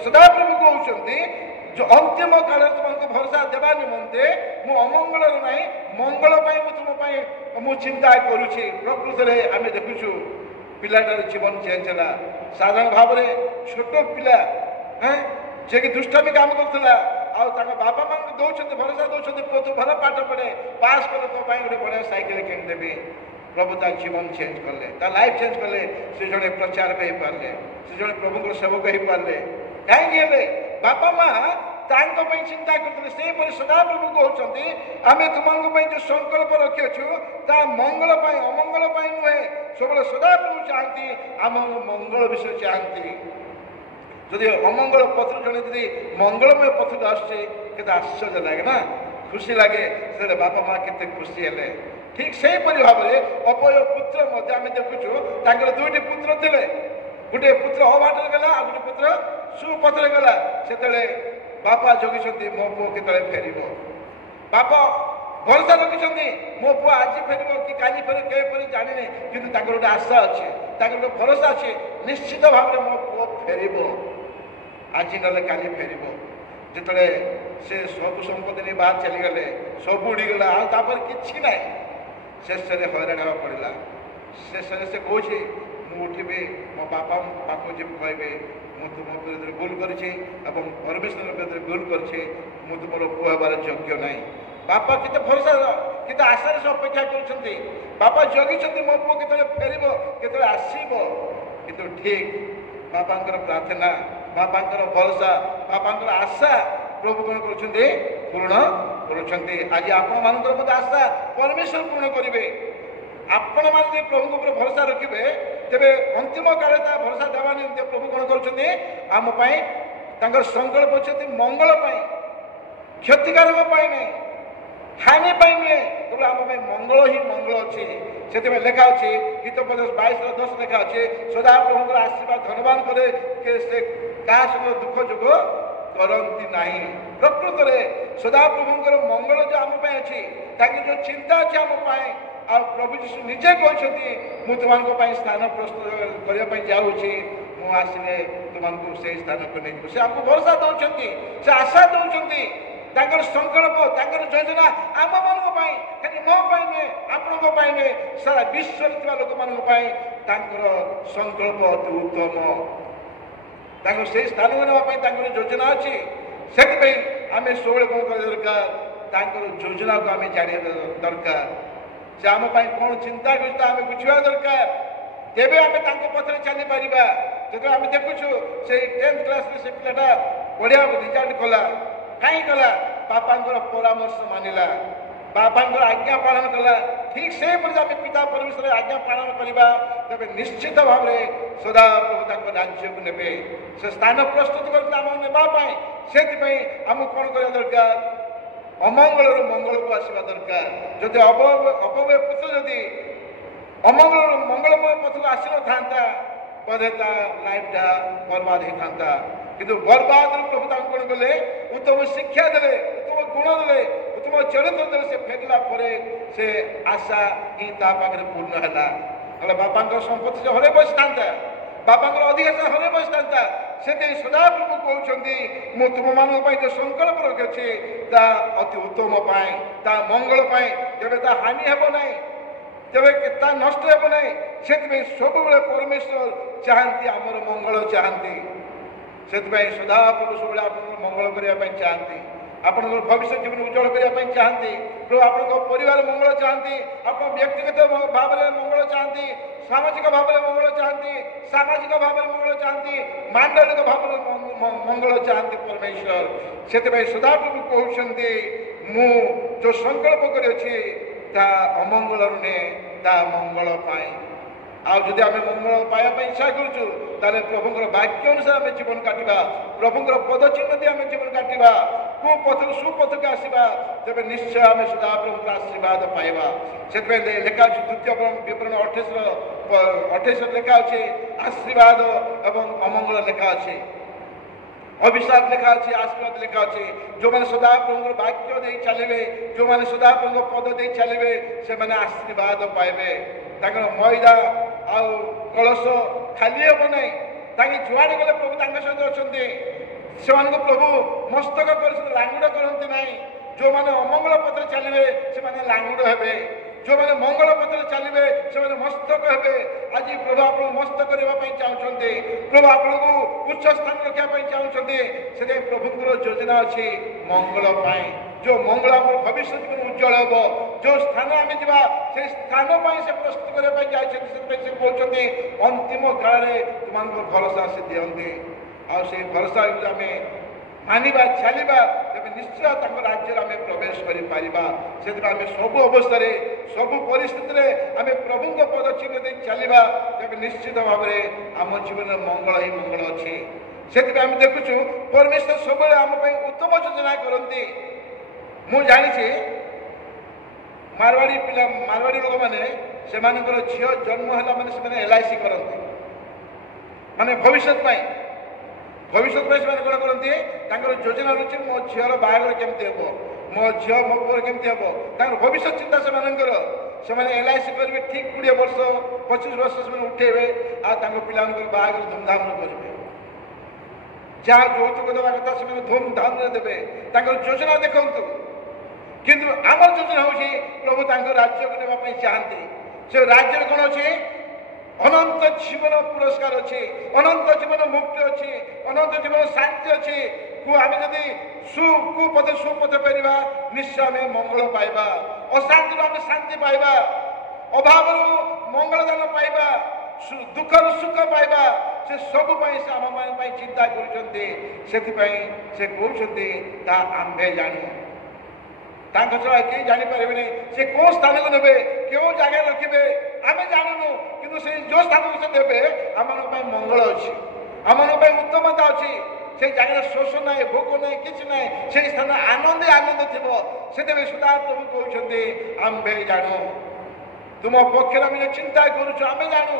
ସଦାପ୍ରଭୁ କହୁଛନ୍ତି, ଅନ୍ତିମ କାଳରେ ତୁମକୁ ଭରସା ଦେବା ନିମନ୍ତେ ମୁଁ ଅମଙ୍ଗଳର ନାହିଁ, ମଙ୍ଗଳ ପାଇଁ ମୁଁ ତୁମ ପାଇଁ ମୁଁ ଚିନ୍ତା କରୁଛି। ପ୍ରକୃତରେ ଆମେ ଦେଖୁଛୁ, ପିଲାଟାର ଜୀବନ ଚେଞ୍ଜ ହେଲା। ସାଧାରଣ ଭାବରେ ଛୋଟ ପିଲା ଯିଏକି ଦୁଷ୍ଟାମି କାମ କରୁଥିଲା, ଆଉ ତାଙ୍କ ବାପା ମାଙ୍କୁ ଦେଉଛନ୍ତି, ଭରସା ଦେଉଛନ୍ତି, ପୁଅ ତୁ ଭଲ ପାଠ ପଢ଼େ, ପାସ୍ କଲେ ତୋ ପାଇଁ ଗୋଟେ ବଢ଼ିଆ ସାଇକେଲ କିଣିଦେବି। ପ୍ରଭୁ ତା ଜୀବନ ଚେଞ୍ଜ କଲେ, ତା ଲାଇଫ୍ ଚେଞ୍ଜ କଲେ। ସେ ଜଣେ ପ୍ରଚାରକ ହେଇପାରିଲେ, ସେ ଜଣେ ପ୍ରଭୁଙ୍କର ସେବକ ହେଇପାରିଲେ। କାହିଁକି ହେଲେ, ବାପା ମା ତାଙ୍କ ପାଇଁ ଚିନ୍ତା କରୁଥିଲେ। ସେହିପରି ସଦାପ୍ରଭୁ କହୁଛନ୍ତି, ଆମେ ତୁମଙ୍କ ପାଇଁ ଯେଉଁ ସଂକଳ୍ପ ରଖିଅଛୁ, ତାହା ମଙ୍ଗଳ ପାଇଁ, ଅମଙ୍ଗଳ ପାଇଁ ନୁହେଁ। ସବୁବେଳେ ସଦାପ୍ରଭୁ ଚାହାନ୍ତି, ଆମ ମଙ୍ଗଳ ବିଷୟ ଚାହାନ୍ତି। ଯଦି ଅମଙ୍ଗଳ ପଥର ଜଣେ ଯଦି ମଙ୍ଗଳମୟ ପଥରକୁ ଆସୁଛି, କେତେ ଆଶ୍ଚର୍ଯ୍ୟ ଲାଗେ ନା, ଖୁସି ଲାଗେ। ସେତେବେଳେ ବାପା ମା କେତେ ଖୁସି ହେଲେ। ଠିକ୍ ସେହିପରି ଭାବରେ ଅପୟ ପୁତ୍ର ମଧ୍ୟ ଆମେ ଦେଖୁଛୁ, ତାଙ୍କର ଦୁଇଟି ପୁତ୍ର ଥିଲେ। ଗୋଟିଏ ପୁତ୍ର ଅବାଟରେ ଗଲା, ଆଉ ଗୋଟେ ପୁତ୍ର ସୁପଥରେ ଗଲା। ସେତେବେଳେ ବାପା ଜଗିଛନ୍ତି, ମୋ ପୁଅ କେତେବେଳେ ଫେରିବ। ବାପା ଭରସା ରଖିଛନ୍ତି, ମୋ ପୁଅ ଆଜି ଫେରିବ କି କାଲି ଫେରିବ, କେବେ ଫେରିବ ଜାଣିନି, କିନ୍ତୁ ତାଙ୍କର ଗୋଟେ ଆଶା ଅଛି, ତାଙ୍କର ଗୋଟେ ଭରସା ଅଛି, ନିଶ୍ଚିତ ଭାବରେ ମୋ ପୁଅ ଫେରିବ, ଆଜି ନହେଲେ କାଲି ଫେରିବ। ଯେତେବେଳେ ସେ ସବୁ ସମ୍ପତ୍ତି ନେଇ ବାହାର ଚାଲିଗଲେ, ସବୁ ଉଡ଼ିଗଲା, ଆଉ ତାପରେ କିଛି ନାହିଁ। ଶେଷରେ ହଇରାଣ ହେବାକୁ ପଡ଼ିଲା। ଶେଷରେ ସେ କହୁଛି, ମୁଁ ଉଠିବି, ମୋ ବାପା ପାଖକୁ ଯିବି, କହିବି ମୁଁ ତୁମ ବିରୁଦ୍ଧରେ ଭୁଲ କରିଛି ଏବଂ ପରମେଶ୍ୱର ବିରୁଦ୍ଧରେ ଭୁଲ କରିଛି, ମୁଁ ତୁମର ପୁଅ ହେବାର ଯୋଗ୍ୟ ନାହିଁ। ବାପା କେତେ ଭରସା, କେତେ ଆଶାରେ ସେ ଅପେକ୍ଷା କରୁଛନ୍ତି। ବାପା ଜଗିଛନ୍ତି, ମୋ ପୁଅ କେତେବେଳେ ଫେରିବ, କେତେବେଳେ ଆସିବ। କିନ୍ତୁ ଠିକ୍ ବାପାଙ୍କର ପ୍ରାର୍ଥନା, ବାପାଙ୍କର ଭରସା, ବାପାଙ୍କର ଆଶା ପ୍ରଭୁ କ'ଣ କରୁଛନ୍ତି, ପୂରଣ କରୁଛନ୍ତି। ଆଜି ଆପଣମାନଙ୍କର ମଧ୍ୟ ଆଶା ପରମେଶ୍ୱର ପୂରଣ କରିବେ। ଆପଣମାନେ ଯଦି ପ୍ରଭୁଙ୍କ ଉପରେ ଭରସା ରଖିବେ, ତେବେ ଅନ୍ତିମ କାଳରେ ତା ଭରସା ଦେବା ନିମନ୍ତେ ପ୍ରଭୁ କ'ଣ କରୁଛନ୍ତି, ଆମ ପାଇଁ ତାଙ୍କର ସଂକଳ୍ପ ଅଛନ୍ତି, ମଙ୍ଗଳ ପାଇଁ, କ୍ଷତିକାରକ ପାଇଁ ନାହିଁ, ହାନି ପାଇଁ ନୁହେଁ, କେବଳ ଆମ ପାଇଁ ମଙ୍ଗଳ ହିଁ ମଙ୍ଗଳ ଅଛି। ସେଥିପାଇଁ ଲେଖା ଅଛି, ହିତୋପଦେଶ 22:10 ଲେଖା ଅଛି, ସଦାପ୍ରଭୁଙ୍କର ଆଶୀର୍ବାଦ ଧନବାନ କରେ, ସେ କାହା ସଙ୍ଗେ ଦୁଃଖ ଯୋଗ କରନ୍ତି ନାହିଁ। ପ୍ରକୃତରେ ସଦାପ୍ରଭୁଙ୍କର ମଙ୍ଗଳ ଯେଉଁ ଆମ ପାଇଁ ଅଛି, ତାଙ୍କର ଯେଉଁ ଚିନ୍ତା ଅଛି ଆମ ପାଇଁ, ଆଉ ପ୍ରଭୁ ଯୀଶୁ ନିଜେ କହିଛନ୍ତି, ମୁଁ ତୁମମାନଙ୍କ ପାଇଁ ସ୍ଥାନ ପ୍ରସ୍ତୁତ କରିବା ପାଇଁ ଯାଉଛି, ମୁଁ ଆସିଲେ ତୁମମାନଙ୍କୁ ସେଇ ସ୍ଥାନକୁ ନେଇଯିବି। ସେ ଆମକୁ ଭରସା ଦେଉଛନ୍ତି, ସେ ଆଶା ଦେଉଛନ୍ତି। ତାଙ୍କର ସଂକଳ୍ପ, ତାଙ୍କର ଯୋଜନା ଆମମାନଙ୍କ ପାଇଁ, ଖାଲି ମୋ ପାଇଁ ନୁହେଁ, ଆପଣଙ୍କ ପାଇଁ ନୁହେଁ, ସାରା ବିଶ୍ୱରେ ଥିବା ଲୋକମାନଙ୍କ ପାଇଁ ତାଙ୍କର ସଂକଳ୍ପ ଅତି ଉତ୍ତମ। ତାଙ୍କୁ ସେଇ ସ୍ଥାନକୁ ନେବା ପାଇଁ ତାଙ୍କର ଯୋଜନା ଅଛି। ସେଥିପାଇଁ ଆମେ ସବୁବେଳେ କ'ଣ କରିବା ଦରକାର, ତାଙ୍କର ଯୋଜନାକୁ ଆମେ ଜାଣିବା ଦରକାର। ସେ ଆମ ପାଇଁ କ'ଣ ଚିନ୍ତା କରୁଛି ଆମେ ବୁଝିବା ଦରକାର। ତେବେ ଆମେ ତାଙ୍କ ପଥରେ ଚାଲିପାରିବା। ଯେତେବେଳେ ଆମେ ଦେଖୁଛୁ ସେଇ 10th କ୍ଲାସରେ ସେ ପିଲାଟା ବଢ଼ିଆ ରିଜଲ୍ଟ କଲା, କାହିଁ କଲା? ବାପାଙ୍କର ପରାମର୍ଶ ମାନିଲା, ବାପାଙ୍କର ଆଜ୍ଞା ପାଳନ କଲା। ଠିକ୍ ସେହିପରି ଆମେ ପିତା ପରମେଶ୍ୱର ଆଜ୍ଞା ପାଳନ କରିବା, ତେବେ ନିଶ୍ଚିତ ଭାବରେ ସଦାପ୍ରଭୁ ତାଙ୍କ ରାଜ୍ୟକୁ ନେବେ। ସେ ସ୍ଥାନ ପ୍ରସ୍ତୁତ କରିଥିଲେ ଆମକୁ ନେବା ପାଇଁ। ସେଥିପାଇଁ ଆମକୁ କ'ଣ କରିବା ଦରକାର? ଅମଙ୍ଗଳରୁ ମଙ୍ଗଳକୁ ଆସିବା ଦରକାର। ଯଦି ଅପବ୍ୟୟ ପୁତ୍ର ଯଦି ଅମଙ୍ଗଳରୁ ମଙ୍ଗଳମୟ ପଥକୁ ଆସିନଥାନ୍ତା, ବୋଧେ ତା ଲାଇଫଟା ବର୍ବାଦ ହେଇଥାନ୍ତା। କିନ୍ତୁ ବର୍ବାଦରୁ ପ୍ରଭୁ ତାଙ୍କୁ କ'ଣ କଲେ? ଉତ୍ତମ ଶିକ୍ଷା ଦେଲେ, ଉତ୍ତମ ଗୁଣ ଦେଲେ, ଉତ୍ତମ ଚରିତ୍ର ଦେଲେ। ସେ ଫେରିଲା ପରେ ସେ ଆଶା ହିଁ ତା ପାଖରେ ପୂର୍ଣ୍ଣ ହେଲା। ନହେଲେ ବାପାଙ୍କର ସମ୍ପତ୍ତି ସେ ହରେ ବସିଥାନ୍ତା, ବାପାଙ୍କର ଅଧିକାର ସେ ହରେ ବସିଥାନ୍ତା। ସେଥିପାଇଁ ସଦାପ୍ରଭୁ କହୁଛନ୍ତି, ମୁଁ ତୁମମାନଙ୍କ ପାଇଁ ଯେଉଁ ସଂକଳ୍ପ ରଖିଛି ତା ଅତି ଉତ୍ତମ ପାଇଁ, ତା ମଙ୍ଗଳ ପାଇଁ। କେବେ ତା ହାନି ହେବ ନାହିଁ, ତେବେ ତା ନଷ୍ଟ ହେବ ନାହିଁ। ସେଥିପାଇଁ ସବୁବେଳେ ପରମେଶ୍ୱର ଚାହାନ୍ତି, ଆମର ମଙ୍ଗଳ ଚାହାନ୍ତି। ସେଥିପାଇଁ ସଦାପ୍ରଭୁ ସବୁବେଳେ ଆପଣଙ୍କର ମଙ୍ଗଳ କରିବା ପାଇଁ ଚାହାନ୍ତି, ଆପଣଙ୍କର ଭବିଷ୍ୟତ ଜୀବନ ଉଜ୍ଜଳ କରିବା ପାଇଁ ଚାହାନ୍ତି। ପ୍ରଭୁ ଆପଣଙ୍କ ପରିବାର ମଙ୍ଗଳ ଚାହାନ୍ତି, ଆପଣ ବ୍ୟକ୍ତିଗତ ଭାବରେ ମଙ୍ଗଳ ଚାହାନ୍ତି, ସାମାଜିକ ଭାବରେ ମଙ୍ଗଳ ଚାହାନ୍ତି, ସାମାଜିକ ଭାବରେ ମଙ୍ଗଳ ଚାହାନ୍ତି, ମାଣ୍ଡଳିକ ଭାବରେ ମଙ୍ଗଳ ଚାହାନ୍ତି ପରମେଶ୍ୱର। ସେଥିପାଇଁ ସଦାପ୍ରଭୁ କହୁଛନ୍ତି, ମୁଁ ଯେଉଁ ସଂକଳ୍ପ କରିଅଛି ତା ଅମଙ୍ଗଳରୁ ନୁହେଁ, ତା ମଙ୍ଗଳ ପାଇଁ। ଆଉ ଯଦି ଆମେ ମଙ୍ଗଳ ପାଇବା ପାଇଁ ଇଚ୍ଛା କରୁଛୁ, ତାହେଲେ ପ୍ରଭୁଙ୍କର ବାକ୍ୟ ଅନୁସାରେ ଆମେ ଜୀବନ କାଟିବା, ପ୍ରଭୁଙ୍କର ପଦଚିହ୍ନ ଦେଇ ଆମେ ଜୀବନ କାଟିବା, କୁପଥରୁ ସୁପଥକୁ ଆସିବା, ତେବେ ନିଶ୍ଚୟ ଆମେ ସଦାପ୍ରଭୁଙ୍କର ଆଶୀର୍ବାଦ ପାଇବା। ସେଥିପାଇଁ ଲେଖା ଅଛି ଦ୍ୱିତୀୟ ବିବରଣୀ 28 ଲେଖା ଅଛି ଆଶୀର୍ବାଦ ଏବଂ ଅମଙ୍ଗଳ ଲେଖା ଅଛି, ଅଭିଶାପ ଲେଖା ଅଛି, ଆଶୀର୍ବାଦ ଲେଖା ଅଛି। ଯେଉଁମାନେ ସଦାପ୍ରଭୁଙ୍କର ବାକ୍ୟ ଦେଇ ଚାଲିବେ, ଯେଉଁମାନେ ସଦାପ୍ରଭୁଙ୍କ ପଦ ଦେଇ ଚାଲିବେ, ସେମାନେ ଆଶୀର୍ବାଦ ପାଇବେ। ତାଙ୍କର ମଇଦା ଆଉ କଳସ ଖାଲି ହେବ ନାହିଁ। ତାଙ୍କେ ଯୁଆଡ଼େ ଗଲେ ପ୍ରଭୁ ତାଙ୍କ ସହିତ ଅଛନ୍ତି। ସେମାନଙ୍କୁ ପ୍ରଭୁ ମସ୍ତକ କରିଛନ୍ତି, ଲାଙ୍ଗୁଡ଼ କରନ୍ତି ନାହିଁ। ଯେଉଁମାନେ ଅମଙ୍ଗଳ ପଥରେ ଚାଲିବେ ସେମାନେ ଲାଙ୍ଗୁଡ଼ ହେବେ, ଯେଉଁମାନେ ମଙ୍ଗଳ ପଥରେ ଚାଲିବେ ସେମାନେ ମସ୍ତକ ହେବେ। ଆଜି ପ୍ରଭୁ ଆପଣଙ୍କୁ ମସ୍ତକ କରିବା ପାଇଁ ଚାହୁଁଛନ୍ତି, ପ୍ରଭୁ ଆପଣଙ୍କୁ ଉଚ୍ଚ ସ୍ଥାନ ରଖିବା ପାଇଁ ଚାହୁଁଛନ୍ତି। ସେଥିପାଇଁ ପ୍ରଭୁଙ୍କର ଯୋଜନା ଅଛି ମଙ୍ଗଳ ପାଇଁ। ଯେଉଁ ମଙ୍ଗଳ ଆମର ଭବିଷ୍ୟତ ଜୀବନ ଉଜ୍ଜଳ ହେବ, ଯେଉଁ ସ୍ଥାନ ଆମେ ଯିବା ସେ ସ୍ଥାନ ପାଇଁ ସେ ପ୍ରସ୍ତୁତ କରିବା ପାଇଁ ଯାଇଛନ୍ତି। ସେଥିପାଇଁ ସେ କହୁଛନ୍ତି ଅନ୍ତିମ କାଳରେ ତୁମମାନଙ୍କ ଭରସା ସେ ଦିଅନ୍ତି। ଆଉ ସେଇ ଭରସା ଯଦି ଆମେ ମାନିବା, ଚାଲିବା, ତେବେ ନିଶ୍ଚୟ ତାଙ୍କ ରାଜ୍ୟରେ ଆମେ ପ୍ରବେଶ କରିପାରିବା। ସେଥିପାଇଁ ଆମେ ସବୁ ଅବସ୍ଥାରେ, ସବୁ ପରିସ୍ଥିତିରେ ଆମେ ପ୍ରଭୁଙ୍କ ପଦ ଚିହ୍ନ ଦେଇ ଚାଲିବା, ତେବେ ନିଶ୍ଚିତ ଭାବରେ ଆମ ଜୀବନରେ ମଙ୍ଗଳ ହିଁ ମଙ୍ଗଳ ଅଛି। ସେଥିପାଇଁ ଆମେ ଦେଖୁଛୁ ପରମେଶ୍ୱର ସବୁବେଳେ ଆମ ପାଇଁ ଉତ୍ତମ ଯୋଜନା କରନ୍ତି। ମୁଁ ଜାଣିଛି ମାରୱାଡ଼ି ଲୋକମାନେ ସେମାନଙ୍କର ଝିଅ ଜନ୍ମ ହେଲା ମାନେ ସେମାନେ LIC କରନ୍ତି, ମାନେ ଭବିଷ୍ୟତ ପାଇଁ ସେମାନେ କ'ଣ କରନ୍ତି? ତାଙ୍କର ଯୋଜନା ରହୁଛି ମୋ ଝିଅର ବାହାଘର କେମିତି ହେବ, ମୋ ଝିଅ ମୋ ପୁଅର କେମିତି ହେବ, ତାଙ୍କର ଭବିଷ୍ୟତ ଚିନ୍ତା ସେମାନଙ୍କର। ସେମାନେ LIC କରିବେ, ଠିକ୍ 20 ବର୍ଷ 25 ବର୍ଷ ସେମାନେ ଉଠେଇବେ, ଆଉ ତାଙ୍କ ପିଲାମାନଙ୍କର ବାହାଘର ଧୁମଧାମରେ କରିବେ। ଯାହା ଯୌତୁକ ଦେବା କଥା ସେମାନେ ଧୁମଧାମରେ ଦେବେ, ତାଙ୍କର ଯୋଜନା ଦେଖନ୍ତୁ। କିନ୍ତୁ ଆମର ଯୋଜନା ହେଉଛି ପ୍ରଭୁ ତାଙ୍କ ରାଜ୍ୟକୁ ନେବା ପାଇଁ ଚାହାନ୍ତି। ସେ ରାଜ୍ୟରେ କ'ଣ ଅଛି? ଅନନ୍ତ ଜୀବନ ପୁରସ୍କାର ଅଛି, ଅନନ୍ତ ଜୀବନ ମୁକ୍ତି ଅଛି, ଅନନ୍ତ ଜୀବନ ଶାନ୍ତି ଅଛି। ଆମେ ଯଦି ସୁପଥ ଫେରିବା, ନିଶ୍ଚୟ ଆମେ ମଙ୍ଗଳ ପାଇବା, ଅଶାନ୍ତିରୁ ଆମେ ଶାନ୍ତି ପାଇବା, ଅଭାବରୁ ମଙ୍ଗଳଦାନ ପାଇବା, ଦୁଃଖରୁ ସୁଖ ପାଇବା। ସେ ସବୁ ପାଇଁ ସେ ଆମମାନଙ୍କ ପାଇଁ ଚିନ୍ତା କରୁଛନ୍ତି। ସେଥିପାଇଁ ସେ କହୁଛନ୍ତି ତାହା ଆମ୍ଭେ ଜାଣୁ। ତାଙ୍କ ଛଡ଼ା କେହି ଜାଣିପାରିବେନି ସେ କେଉଁ ସ୍ଥାନକୁ ନେବେ, କେଉଁ ଜାଗାରେ ରଖିବେ ଆମେ ଜାଣୁନୁ। କିନ୍ତୁ ସେ ଯେଉଁ ସ୍ଥାନକୁ ସେ ଦେବେ ଆମମାନଙ୍କ ପାଇଁ ମଙ୍ଗଳ ଅଛି, ଆମମାନଙ୍କ ପାଇଁ ଉତ୍ତମତା ଅଛି। সেই জায়গায় শোষ নাই, ভোগ নাই, কিছু নাই। সেই স্থানে আনন্দে আনন্দ থিব। সেতবে সুদা প্রভু কହୁଛନ୍ତି আম্ভে জাণু, তুম পক্ষে আমি যে চিন্তা করুଛୁ ଆମେ জাণু।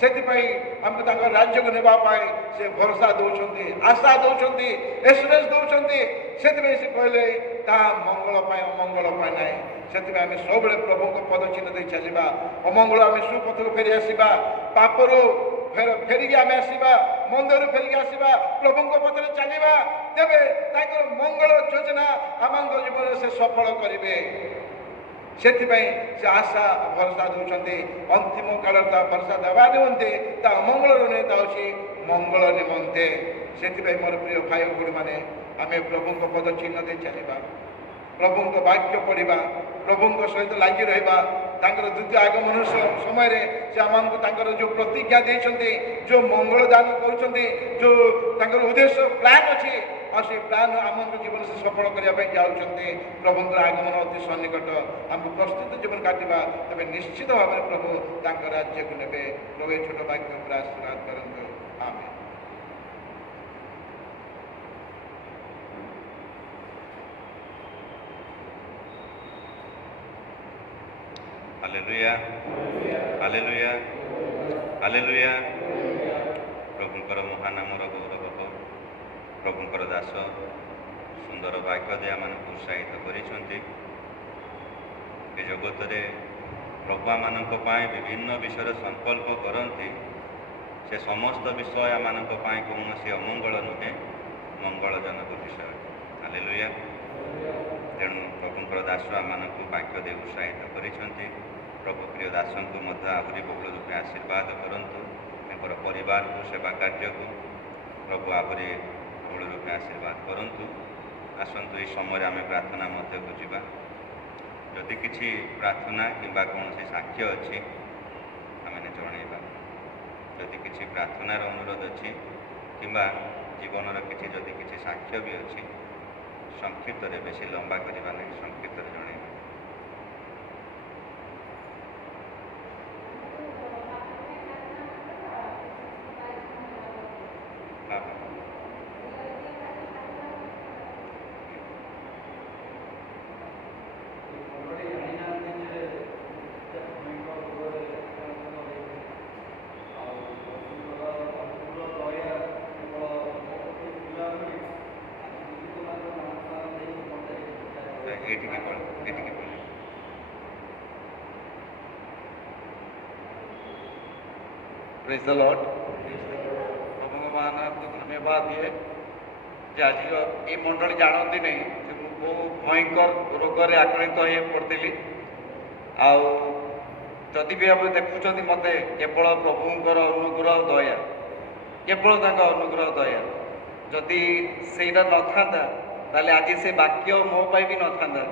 ସେଥିପାଇଁ ଆମକୁ ତାଙ୍କ ରାଜ୍ୟକୁ ନେବା ପାଇଁ ସେ ଭରସା ଦେଉଛନ୍ତି, ଆଶା ଦେଉଛନ୍ତି, ଏସୁରେନ୍ସ ଦେଉଛନ୍ତି। ସେଥିପାଇଁ ସେ କହିଲେ ତାହା ମଙ୍ଗଳ ପାଇଁ, ଅମଙ୍ଗଳ ପାଇଁ ନାହିଁ। ସେଥିପାଇଁ ଆମେ ସବୁବେଳେ ପ୍ରଭୁଙ୍କ ପଦ ଚିହ୍ନ ଦେଇ ଚାଲିବା। ଅମଙ୍ଗଳ ଆମେ ସୁପଥକୁ ଫେରି ଆସିବା, ପାପରୁ ଫେରିକି ଆମେ ଆସିବା, ମନ୍ଦିରରୁ ଫେରିକି ଆସିବା, ପ୍ରଭୁଙ୍କ ପଥରେ ଚାଲିବା। ତେବେ ତାଙ୍କର ମଙ୍ଗଳ ଯୋଜନା ଆମଙ୍କ ଜୀବନରେ ସେ ସଫଳ କରିବେ। ସେଥିପାଇଁ ସେ ଆଶା ଭରସା ଦେଉଛନ୍ତି। ଅନ୍ତିମ କାଳରେ ତା ଭରସା ଦେବା ନିମନ୍ତେ, ତା ଅମଙ୍ଗଳର ନେତା ହେଉଛି ମଙ୍ଗଳ ନିମନ୍ତେ। ସେଥିପାଇଁ ମୋର ପ୍ରିୟ ଭାଇ ଭଉଣୀମାନେ, आमे प्रभु पद चिन्ह दे चलवा प्रभु वाक्य पढ़ा प्रभु सहित लगी रहा द्वितीय आगमन समय से आम जो प्रतिज्ञा देते जो मंगल दान कर जो उद्देश्य प्लान अच्छे और से प्लान आम जीवन से सफल करने जाऊँच प्रभु आगमन अति सन्निकट आमको प्रस्तुत जीवन काटा तेज निश्चित भाव में प्रभु राज्य को ने प्रभु छोट वाक्य पर आशीर्वाद करूँ आमेन। हालेलुया हालेलुया हालेलुया प्रभुंकर महानामर गौरव हो प्रभुंकर दास सुंदर वाक्य दे आम उत्साहित करिसेंति ए जगत रे प्रभु आमानक पाए विभिन्न विषय संकल्प करती से समस्त विषय आमानक पाए कौनसी अमंगल नुहे मंगलजनक विषय हालेलुया तेणु प्रभुंकर दास आमानक वाक्य दे उत्साहित करिसेंति प्रभु प्रिय दासन को मध्य आहरी बहुल रूपे आशीर्वाद करंतु तांकर परिवार को सेवा कार्य को प्रभु आहरी बहुल रूपे आशीर्वाद करंतु आसंतु ये समय आम प्रार्थना मध्य को जीवा जदि किसी प्रार्थना किंबा कौन साक्ष्य अच्छी आम जनइबा जदि किसी प्रार्थनार अनुरोध अच्छी किंबा जीवन किसी जदि किसी साक्ष्य भी अच्छी संक्षिप्त बेसी लंबा करवा नहीं संक्षिप्त जनइबा। प्रेज द लॉर्ड प्रभु मान धन्यवाद दिए जे आज ये मंडली जानती नहीं बहु भयंकर रोग में आक्रांत हो पड़ी आदि भी आप देखुं मत केवल प्रभुंर अनुग्रह दया केवल अनुग्रह दया जदि सेटा न था आज से वाक्य मो पाई भी न था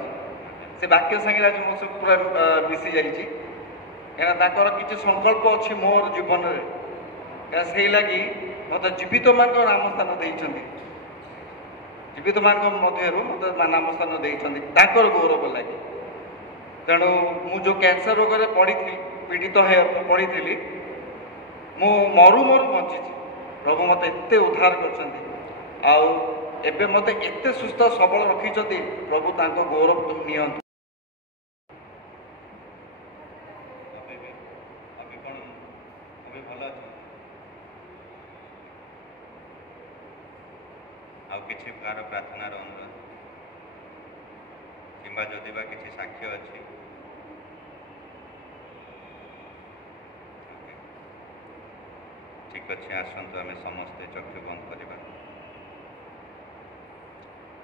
से वाक्य संगे आज मो सब पूरा मिसी जाइए कहीं किसी संकल्प अच्छी मोर जीवन में से लगी मत जीवित मान नाम स्थान देते जीवित मान मध्य मत नाम स्थान देते गौरव लगे तेणु मु कैंसर रोग में पड़ी पीड़ित पड़ी थी मु मरु बची प्रभु मत एत उद्धार कर मत एत सुस्थ सबल रखी प्रभु गौरव नि किसी कार प्रार्थनार अनुरोध किंबा जदि बा किसी साक्ष्य अच्छी ठीक अच्छे आसतु आम समस्ते चक्षु बंद करवा।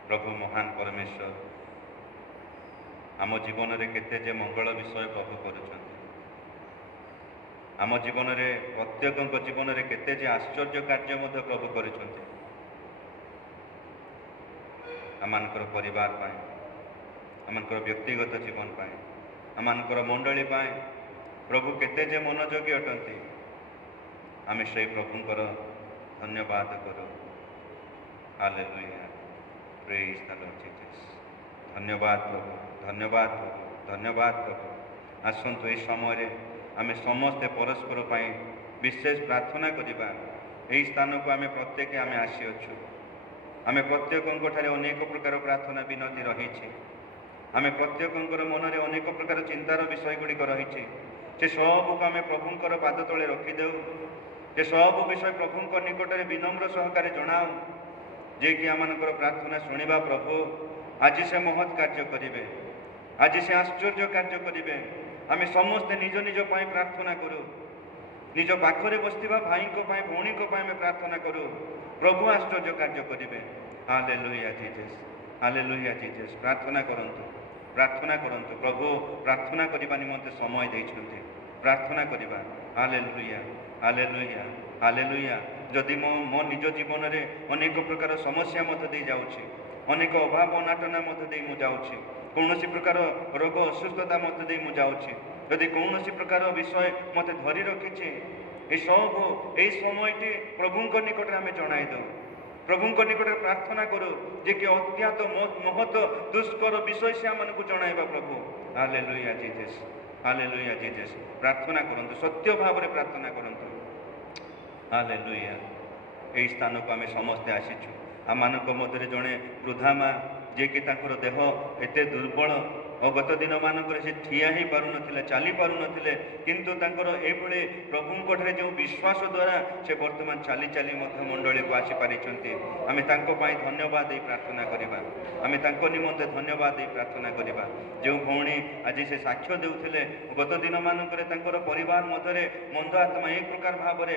प्रभु महान परमेश्वर आम जीवन में केते जे मंगल विषय प्रभु करुछंती आम जीवन में प्रत्येक जीवन में केते जे आश्चर्य कार्य मध्य प्रभु करुछंती आमर परिवार आमर व्यक्तिगत जीवन आमर मंडली प्रभु केते जे मनोयोगी अटंती आम से प्रभुंकर धन्यवाद करूँ। Hallelujah praise the Lord Jesus धन्यवाद प्रभु धन्यवाद प्रभु धन्यवाद प्रभु। आसतु ये समय आम समस्ते परस्पर विशेष प्रार्थना करवा यही स्थान को आम प्रत्येक आम आसीअछु आम प्रत्येक अनेक प्रकार प्रार्थना विनती रही आम प्रत्येक मन में अनेक प्रकार चिंतार विषय गुड़िक रही से सबको आम प्रभुंर पाद तले रखिदेव जे सब विषय प्रभु निकट में विनम्र सहकार जनाऊ जे कि आम प्रार्थना शुणा प्रभु आज से महत् कार्य करेंगे आज से आश्चर्य कार्य करेंगे आम समस्ते निज निज प्रार्थना करूँ निज पाखरे बसवा भाई भौणी आम प्रार्थना करूँ प्रभु आश्चर्य कार्य करेंगे। हालेलुया जीसस हालेलुया जीसस प्रार्थना करंतु प्रभु प्रार्थना करने निमंते समय देइछन्ते प्रार्थना करवा। हालेलुया हालेलुया हालेलुया ଯଦି ମୋ ନିଜ ଜୀବନରେ ଅନେକ ପ୍ରକାର ସମସ୍ୟା ମଧ୍ୟ ଦେଇ ଯାଉଛି, ଅନେକ ଅଭାବ ଅନାଟନା ମଧ୍ୟ ଦେଇ ମୁଁ ଯାଉଛି, କୌଣସି ପ୍ରକାର ରୋଗ ଅସୁସ୍ଥତା ମଧ୍ୟ ଦେଇ ମୁଁ ଯାଉଛି, ଯଦି କୌଣସି ପ୍ରକାର ବିଷୟ ମୋତେ ଧରି ରଖିଛି, ଏସବୁ ଏହି ସମୟଟି ପ୍ରଭୁଙ୍କ ନିକଟରେ ଆମେ ଜଣାଇ ଦେଉ, ପ୍ରଭୁଙ୍କ ନିକଟରେ ପ୍ରାର୍ଥନା କରୁ ଯେ କି ଅଜ୍ଞାତ ମହତ ଦୁଷ୍କର ବିଷୟ ସେ ଆମମାନଙ୍କୁ ଜଣାଇବା ପ୍ରଭୁ। Hallelujah Jesus, hallelujah Jesus. ପ୍ରାର୍ଥନା କରନ୍ତୁ, ସତ୍ୟ ଭାବରେ ପ୍ରାର୍ଥନା କରନ୍ତୁ। ହାଲେଲୁୟା। ଏହି ସ୍ଥାନକୁ ଆମେ ସମସ୍ତେ ଆସିଛୁ। ଆମମାନଙ୍କ ମଧ୍ୟରେ ଜଣେ ବୃଦ୍ଧା ମା ଯିଏକି ତାଙ୍କର ଦେହ ଏତେ ଦୁର୍ବଳ ଓ ଗତ ଦିନମାନଙ୍କରେ ସେ ଠିଆ ହେଇପାରୁନଥିଲେ, ଚାଲିପାରୁନଥିଲେ, କିନ୍ତୁ ତାଙ୍କର ଏଭଳି ପ୍ରଭୁଙ୍କଠାରେ ଯେଉଁ ବିଶ୍ୱାସ ଦ୍ୱାରା ସେ ବର୍ତ୍ତମାନ ଚାଲି ଚାଲି ମଧ୍ୟ ମଣ୍ଡଳୀକୁ ଆସିପାରିଛନ୍ତି। ଆମେ ତାଙ୍କ ପାଇଁ ଧନ୍ୟବାଦ ଦେଇ ପ୍ରାର୍ଥନା କରିବା, ଆମେ ତାଙ୍କ ନିମନ୍ତେ ଧନ୍ୟବାଦ ଦେଇ ପ୍ରାର୍ଥନା କରିବା। ଯେଉଁ ଭଉଣୀ ଆଜି ସେ ସାକ୍ଷ୍ୟ ଦେଉଥିଲେ, ଗତ ଦିନମାନଙ୍କରେ ତାଙ୍କର ପରିବାର ମଧ୍ୟରେ ମନ୍ଦ ଆତ୍ମା ଏହି ପ୍ରକାର ଭାବରେ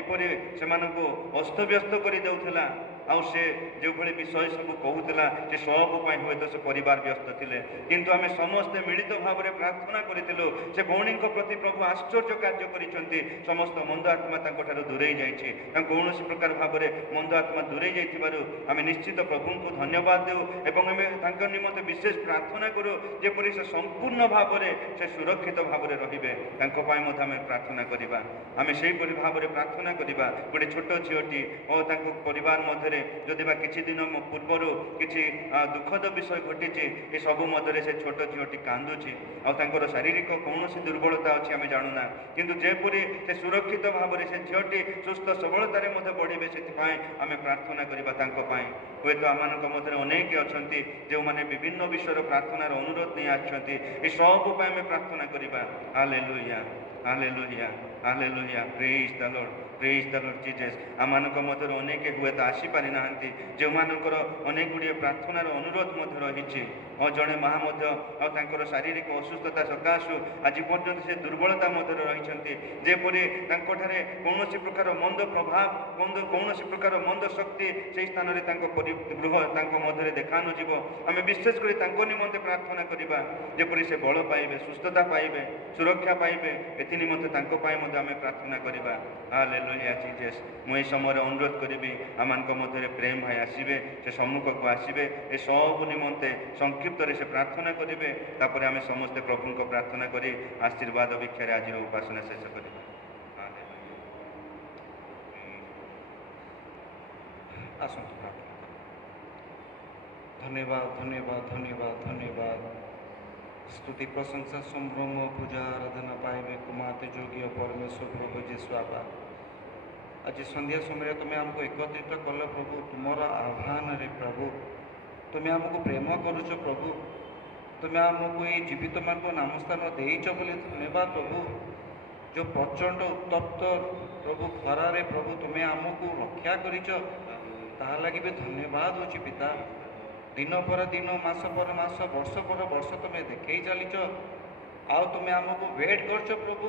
ଏପରି ସେମାନଙ୍କୁ ଅସ୍ତବ୍ୟସ୍ତ କରିଦେଉଥିଲା, ଆଉ ସେ ଯେଉଁଭଳି ବିଷୟ ସବୁ କହୁଥିଲା ସେ ସବୁ ପାଇଁ ହୁଏତ ସେ ପରିବାର ବ୍ୟସ୍ତ ଥିଲେ, କିନ୍ତୁ ଆମେ ସମସ୍ତେ ମିଳିତ ଭାବରେ ପ୍ରାର୍ଥନା କରିଥିଲୁ। ସେ ଭଉଣୀଙ୍କ ପ୍ରତି ପ୍ରଭୁ ଆଶ୍ଚର୍ଯ୍ୟ କାର୍ଯ୍ୟ କରିଛନ୍ତି। ସମସ୍ତ ମନ୍ଦ ଆତ୍ମା ତାଙ୍କଠାରୁ ଦୂରେଇ ଯାଇଛି। ତାଙ୍କୁ କୌଣସି ପ୍ରକାର ଭାବରେ ମନ୍ଦ ଆତ୍ମା ଦୂରେଇ ଯାଇଥିବାରୁ ଆମେ ନିଶ୍ଚିତ ପ୍ରଭୁଙ୍କୁ ଧନ୍ୟବାଦ ଦେଉ ଏବଂ ଆମେ ତାଙ୍କ ନିମନ୍ତେ ବିଶେଷ ପ୍ରାର୍ଥନା କରୁ ଯେପରି ସେ ସମ୍ପୂର୍ଣ୍ଣ ଭାବରେ ସେ ସୁରକ୍ଷିତ ଭାବରେ ରହିବେ। ତାଙ୍କ ପାଇଁ ମଧ୍ୟ ଆମେ ପ୍ରାର୍ଥନା କରିବା। ଆମେ ସେହିପରି ଭାବରେ ପ୍ରାର୍ଥନା କରିବା। ଗୋଟେ ଛୋଟ ଝିଅଟି ଓ ତାଙ୍କ ପରିବାର ମଧ୍ୟରେ ଯଦି ବା କିଛି ଦିନ ପୂର୍ବରୁ କିଛି ଦୁଃଖଦ ବିଷୟ ଘଟିଛି, ଏସବୁ ମଧ୍ୟରେ ସେ ଛୋଟ ଝିଅଟି କାନ୍ଦୁଛି ଆଉ ତାଙ୍କର ଶାରୀରିକ କୌଣସି ଦୁର୍ବଳତା ଅଛି ଆମେ ଜାଣୁନା, କିନ୍ତୁ ଯେପରି ସେ ସୁରକ୍ଷିତ ଭାବରେ ସେ ଝିଅଟି ସୁସ୍ଥ ସବଳତାରେ ମଧ୍ୟ ବଢ଼ିବେ ସେଥିପାଇଁ ଆମେ ପ୍ରାର୍ଥନା କରିବା ତାଙ୍କ ପାଇଁ। ହୁଏତ ଆମମାନଙ୍କ ମଧ୍ୟରେ ଅନେକ ଅଛନ୍ତି ଯେଉଁମାନେ ବିଭିନ୍ନ ବିଷୟର ପ୍ରାର୍ଥନାର ଅନୁରୋଧ ନେଇ ଆସିଛନ୍ତି, ଏସବୁ ପାଇଁ ଆମେ ପ୍ରାର୍ଥନା କରିବା। Hallelujah, hallelujah, hallelujah. ପ୍ରେଜ୍ ଦ ଲର୍ଡ, ପ୍ରେଜ୍ ଦ ଲର୍ଡ ଜିଜସ୍। ଆମମାନଙ୍କ ମଧ୍ୟରୁ ଅନେକ ହୁଏତ ଆସିପାରିନାହାନ୍ତି, ଯେଉଁମାନଙ୍କର ଅନେକ ଗୁଡ଼ିଏ ପ୍ରାର୍ଥନାର ଅନୁରୋଧ ମଧ୍ୟ ରହିଛି। ଆଉ ଜଣେ ମା ମଧ୍ୟ ଆଉ ତାଙ୍କର ଶାରୀରିକ ଅସୁସ୍ଥତା ସକାଶୁ ଆଜି ପର୍ଯ୍ୟନ୍ତ ସେ ଦୁର୍ବଳତା ମଧ୍ୟରେ ରହିଛନ୍ତି, ଯେପରି ତାଙ୍କଠାରେ କୌଣସି ପ୍ରକାର ମନ୍ଦ ପ୍ରଭାବ, କୌଣସି ପ୍ରକାର ମନ୍ଦ ଶକ୍ତି ସେହି ସ୍ଥାନରେ ତାଙ୍କ ଗୃହ ତାଙ୍କ ମଧ୍ୟରେ ଦେଖା ନଯିବ। ଆମେ ବିଶେଷ କରି ତାଙ୍କ ନିମନ୍ତେ ପ୍ରାର୍ଥନା କରିବା ଯେପରି ସେ ବଳ ପାଇବେ, ସୁସ୍ଥତା ପାଇବେ, ସୁରକ୍ଷା ପାଇବେ। ଏଥି ନିମନ୍ତେ ତାଙ୍କ ପାଇଁ ମଧ୍ୟ ଆମେ ପ୍ରାର୍ଥନା କରିବା। ହାଲେଲୁୟା ଜିଜସ୍। ମୁଁ ଏହି ସମୟରେ ଅନୁରୋଧ କରିବି ଆମମାନଙ୍କ ମଧ୍ୟରେ ପ୍ରେମ ଭାଇ ଆସିବେ, ସେ ସମ୍ମୁଖକୁ ଆସିବେ, ଏସବୁ ନିମନ୍ତେ ସଂକ୍ଷିପ୍ତରେ ସେ ପ୍ରାର୍ଥନା କରିବେ। ତାପରେ ଆମେ ସମସ୍ତେ ପ୍ରଭୁଙ୍କ ପ୍ରାର୍ଥନା କରି ଆଶୀର୍ବାଦ ଭିକ୍ଷାରେ ଆଜିର ଉପାସନା ଶେଷ କରିବା। ଆସନ୍ତୁ ପ୍ରାର୍ଥନା। ଧନ୍ୟବାଦ, ଧନ୍ୟବାଦ, ଧନ୍ୟବାଦ, ଧନ୍ୟବାଦ। स्तुति प्रशंसा संभ्रम पूजा आराधना पाइबे कुमाते जोगी परमेश्वर प्रभु जीशु आबा। आज संध्या समय तुम्हें आमको एकत्रित कल प्रभु तुमर आह्वान रे प्रभु तुम्हें आमको प्रेम करुच प्रभु, तुम्हें आमको ये जीवित मान नामस्थान देच बोली धन्यवाद प्रभु। जो प्रचंड उत्तप्त प्रभु खरारे प्रभु तुम्हें आमको रक्षा करिच ताहा लगी भी धन्यवाद होची पिता। दिन पर दिन, मास पर मास, वर्ष पर वर्ष तुम्हें देखई चलीच, आउ तुम्हें आमको वेट करछ प्रभु।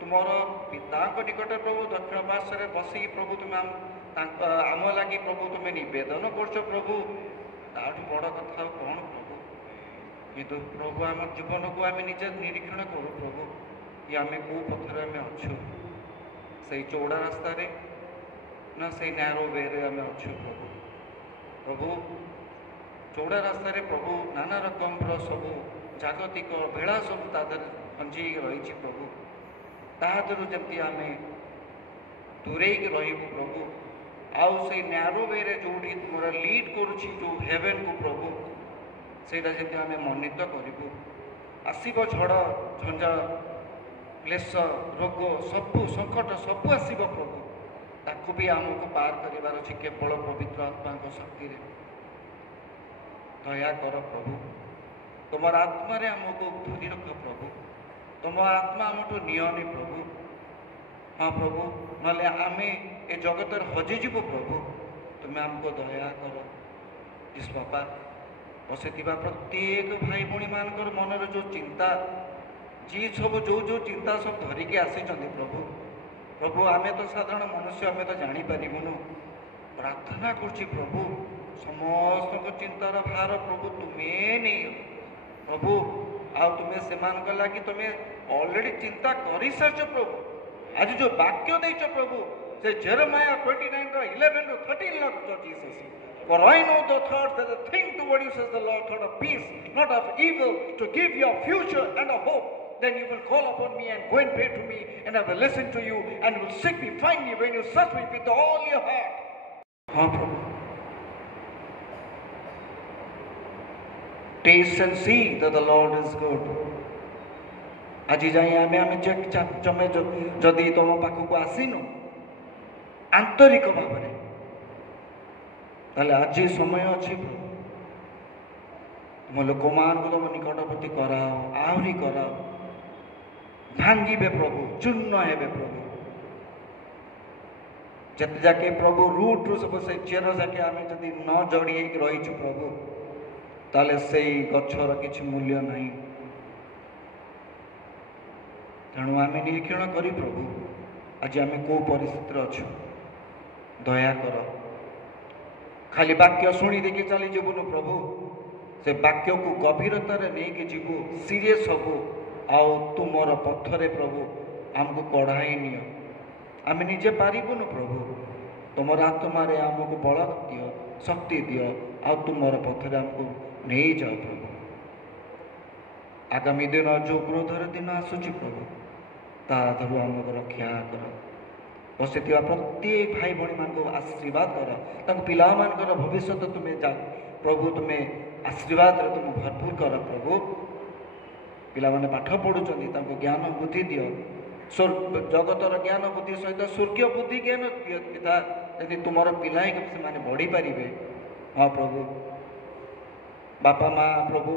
तुमर पिता निकट प्रभु दक्षिण पार्श्व बसी प्रभु तुम्हें आम लगी प्रभु तुम्हें निवेदन करछ प्रभु। ताठू बड़ कथा कौन प्रभु, किंतु प्रभु आम जीवन को आम निजे निरीक्षण करूँ प्रभु कि आम कौ पथर आम अच्छु, से चौड़ा रास्ता ना से नैरो वे रे आम अच्छु प्रभु। प्रभु चौड़ा रास्तार प्रभु नाना रकम सबू जागतिक भेड़ा सब तादर अंजी रही प्रभु, तादर जमती आम दूरे रही प्रभु। आउ से नैरो वे रे जो तुम लीड करुच्ची जो हेवेन को प्रभु सेटा जमी आम मनित करूँ। आसब झड़ झंझा क्लेश रोग सबू संकट सबू आसब प्रभु, ताकू भी आमको पार करार अच्छे केवल पवित्र आत्मा शक्ति रे। दया कर प्रभु, तुम आत्मा रे आमको धरी रख प्रभु, तुम आत्मा आमठू नियनि प्रभु। हाँ प्रभु, ना आम ए जगत हजिजीव प्रभु, तुम्हें आमको दया कर। जिस बापा बसी प्रत्येक भाई भाई मानकर मनर जो चिंता जी सब जो चिंता सब धरिकी आसी प्रभु, प्रभु आम तो साधारण मनुष्य आम तो जानीपारूनु, प्रार्थना करुच्ची प्रभु समस्त चिंतार भार प्रभु तुम्हें नहीं प्रभु। आ तुम्हें से लगी तुम्हें ऑलरेडी चिंता कर सार प्रभु। आज जो वाक्य देच प्रभु ସେ Jeremiah 29:11-13 Lord Jesus. For I know the thoughts that I think toward you, says the Lord, thought of peace, not of evil, to give you a future and a hope. Then you will call upon me and go and pray to me, and I will listen to you, and will seek me, find me when you search me with all your heart. हाँ प्रभु, taste and see that the Lord is good. আজি যাই ଆମେ ଯଦି ତମ ପାଖକୁ ଆସିନୁ ଆନ୍ତରିକ ଭାବରେ, ତାହେଲେ ଆଜି ସମୟ ଅଛି ପ୍ରଭୁ, ତୁମ ଲୋକମାନଙ୍କୁ ତମ ନିକଟବର୍ତ୍ତୀ କରାଅ, ଆହୁରି କରାଅ, ଭାଙ୍ଗିବେ ପ୍ରଭୁ, ଚୂର୍ଣ୍ଣ ହେବେ ପ୍ରଭୁ। ଯେତେ ଯାକେ ପ୍ରଭୁ ରୁଟ୍ରୁ ସବୁ ସେ ଚେର ଯାକେ ଆମେ ଯଦି ନ ଯୋଡ଼ି ହେଇକି ରହିଛୁ ପ୍ରଭୁ, ତାହେଲେ ସେଇ ଗଛର କିଛି ମୂଲ୍ୟ ନାହିଁ। ତେଣୁ ଆମେ ନିରୀକ୍ଷଣ କରି ପ୍ରଭୁ, ଆଜି ଆମେ କେଉଁ ପରିସ୍ଥିତିରେ ଅଛୁ, ଦୟାକର। ଖାଲି ବାକ୍ୟ ଶୁଣି ଦେଇକି ଚାଲିଯିବୁନୁ ପ୍ରଭୁ, ସେ ବାକ୍ୟକୁ ଗଭୀରତାରେ ନେଇକି ଯିବୁ, ସିରିୟସ୍ ହବୁ, ଆଉ ତୁମର ପଥରେ ପ୍ରଭୁ ଆମକୁ କଢ଼ାଇ ନିଅ। ଆମେ ନିଜେ ପାରିବୁନୁ ପ୍ରଭୁ, ତୁମର ଆତ୍ମାରେ ଆମକୁ ବଳ ଦିଅ, ଶକ୍ତି ଦିଅ, ଆଉ ତୁମର ପଥରେ ଆମକୁ ନେଇଯାଅ ପ୍ରଭୁ। ଆଗାମୀ ଦିନ ଯେଉଁ କ୍ରୋଧର ଦିନ ଆସୁଛି ପ୍ରଭୁ, ତା ଦେହରୁ ଆମକୁ ରକ୍ଷା କର। ବସିଥିବା ପ୍ରତ୍ୟେକ ଭାଇ ଭଉଣୀମାନଙ୍କୁ ଆଶୀର୍ବାଦ କର, ତାଙ୍କ ପିଲାମାନଙ୍କର ଭବିଷ୍ୟତ ତୁମେ ପ୍ରଭୁ ତୁମେ ଆଶୀର୍ବାଦରେ ତୁମେ ଭରପୁର କର ପ୍ରଭୁ। ପିଲାମାନେ ପାଠ ପଢ଼ୁଛନ୍ତି, ତାଙ୍କୁ ଜ୍ଞାନ ବୁଦ୍ଧି ଦିଅ, ଜଗତର ଜ୍ଞାନ ବୁଦ୍ଧି ସହିତ ସ୍ୱର୍ଗୀୟ ବୁଦ୍ଧି ଜ୍ଞାନ ଦିଅ ପିତା, ଯଦି ତୁମର ପିଲା ହେଇକି ସେମାନେ ବଢ଼ିପାରିବେ। ହଁ ପ୍ରଭୁ, ବାପା ମା ପ୍ରଭୁ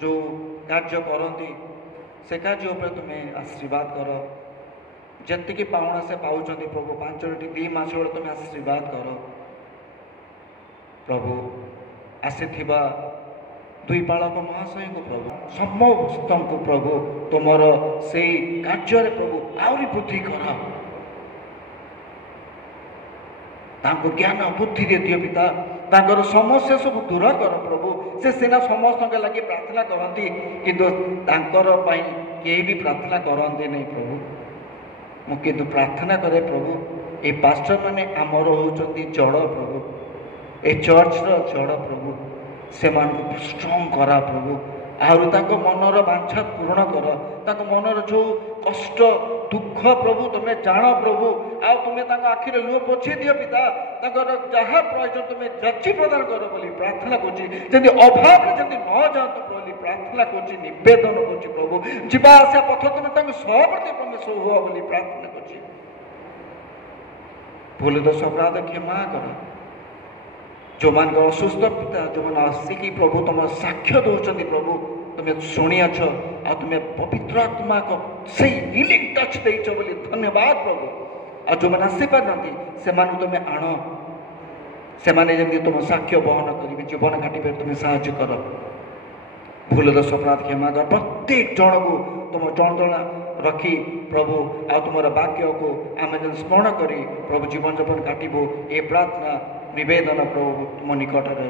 ଯେଉଁ କାର୍ଯ୍ୟ କରନ୍ତି ସେ କାର୍ଯ୍ୟ ଉପରେ ତୁମେ ଆଶୀର୍ବାଦ କର। ଯେତିକି ପାଉଣା ସେ ପାଉଛନ୍ତି ପ୍ରଭୁ, 5ଟି 2 ମାସ ବେଳେ ତୁମେ ଆଶୀର୍ବାଦ କର ପ୍ରଭୁ। ଆସିଥିବା 2 ପାଳକ ମହାଶୟଙ୍କୁ ପ୍ରଭୁ, ସମସ୍ତଙ୍କୁ ପ୍ରଭୁ ତୁମର ସେଇ କାର୍ଯ୍ୟରେ ପ୍ରଭୁ ଆହୁରି ବୃଦ୍ଧି କର, ତାଙ୍କୁ ଜ୍ଞାନ ବୁଦ୍ଧି ଦିଅ ପିତା, ତାଙ୍କର ସମସ୍ୟା ସବୁ ଦୂର କର ପ୍ରଭୁ। ସେ ସିନା ସମସ୍ତଙ୍କ ଲାଗି ପ୍ରାର୍ଥନା କରନ୍ତି, କିନ୍ତୁ ତାଙ୍କର ପାଇଁ କେହି ବି ପ୍ରାର୍ଥନା କରନ୍ତି ନାହିଁ ପ୍ରଭୁ। ମୁଁ କିନ୍ତୁ ପ୍ରାର୍ଥନା କରେ ପ୍ରଭୁ, ଏ ପାଷ୍ଟର ମାନେ ଆମର ହେଉଛନ୍ତି ଜଡ଼ ପ୍ରଭୁ, ଏ ଚର୍ଚ୍ଚର ଜଡ଼ ପ୍ରଭୁ, ସେମାନଙ୍କୁ ଷ୍ଟ୍ରଙ୍ଗ କରା ପ୍ରଭୁ, ଆହୁରି ତାଙ୍କ ମନର ବାଞ୍ଛା ପୂରଣ କର। ତାଙ୍କ ମନର ଯେଉଁ କଷ୍ଟ ଦୁଃଖ ପ୍ରଭୁ ତୁମେ ଜାଣ ପ୍ରଭୁ, ଆଉ ତୁମେ ତାଙ୍କ ଆଖିରେ ଲୁହ ପୋଛି ଦିଅ ପିତା। ତାଙ୍କର ଯାହା ପ୍ରୟୋଜନ ତୁମେ ଯାଚି ପ୍ରଦାନ କର ବୋଲି ପ୍ରାର୍ଥନା କରୁଛି। ଯେମିତି ଅଭାବରେ ଯେମିତି ନ ଯାଆନ୍ତୁ ବୋଲି ପ୍ରାର୍ଥନା କରୁଛି, ନିବେଦନ କରୁଛି ପ୍ରଭୁ। ଯିବା ଆସିବା ପଥ ତୁମେ ତାଙ୍କୁ ସହବର୍ତ୍ତୀ ପରମେଶ୍ୱର ହୁଅ ବୋଲି ପ୍ରାର୍ଥନା କରୁଛି। ଭୁଲ ଦୋଷ ଅପରାଧ କ୍ଷମା କର। ଯେଉଁମାନଙ୍କ ଅସୁସ୍ଥ ପିତା, ଯେଉଁମାନେ ଆସିକି ପ୍ରଭୁ ତୁମର ସାକ୍ଷ୍ୟ ଦେଉଛନ୍ତି ପ୍ରଭୁ, ତୁମେ ଶୁଣିଅଛ, ଆଉ ତୁମେ ପବିତ୍ର ଆତ୍ମାଙ୍କ ସେଇ ହିଲିଂ ଟଚ୍ ଦେଇଛ ବୋଲି ଧନ୍ୟବାଦ ପ୍ରଭୁ। ଆଉ ଯେଉଁମାନେ ଆସିପାରୁନାହାନ୍ତି ସେମାନଙ୍କୁ ତୁମେ ଆଣ, ସେମାନେ ଯେମିତି ତୁମ ସାକ୍ଷ୍ୟ ବହନ କରିବେ, ଜୀବନ କାଟିବେ, ତୁମେ ସାହାଯ୍ୟ କର। ଭୁଲ ଦୋଷ ଅପରାଧ କ୍ଷମା କର। ପ୍ରତ୍ୟେକ ଜଣକୁ ତୁମ ଜଣଜଣା ରଖି ପ୍ରଭୁ, ଆଉ ତୁମର ବାକ୍ୟକୁ ଆମେ ଯଦି ସ୍ମରଣ କରି ପ୍ରଭୁ ଜୀବନ ଯାପନ କାଟିବୁ, ଏ ପ୍ରାର୍ଥନା ନିବେଦନ ପ୍ରଭୁ ତୁମ ନିକଟରେ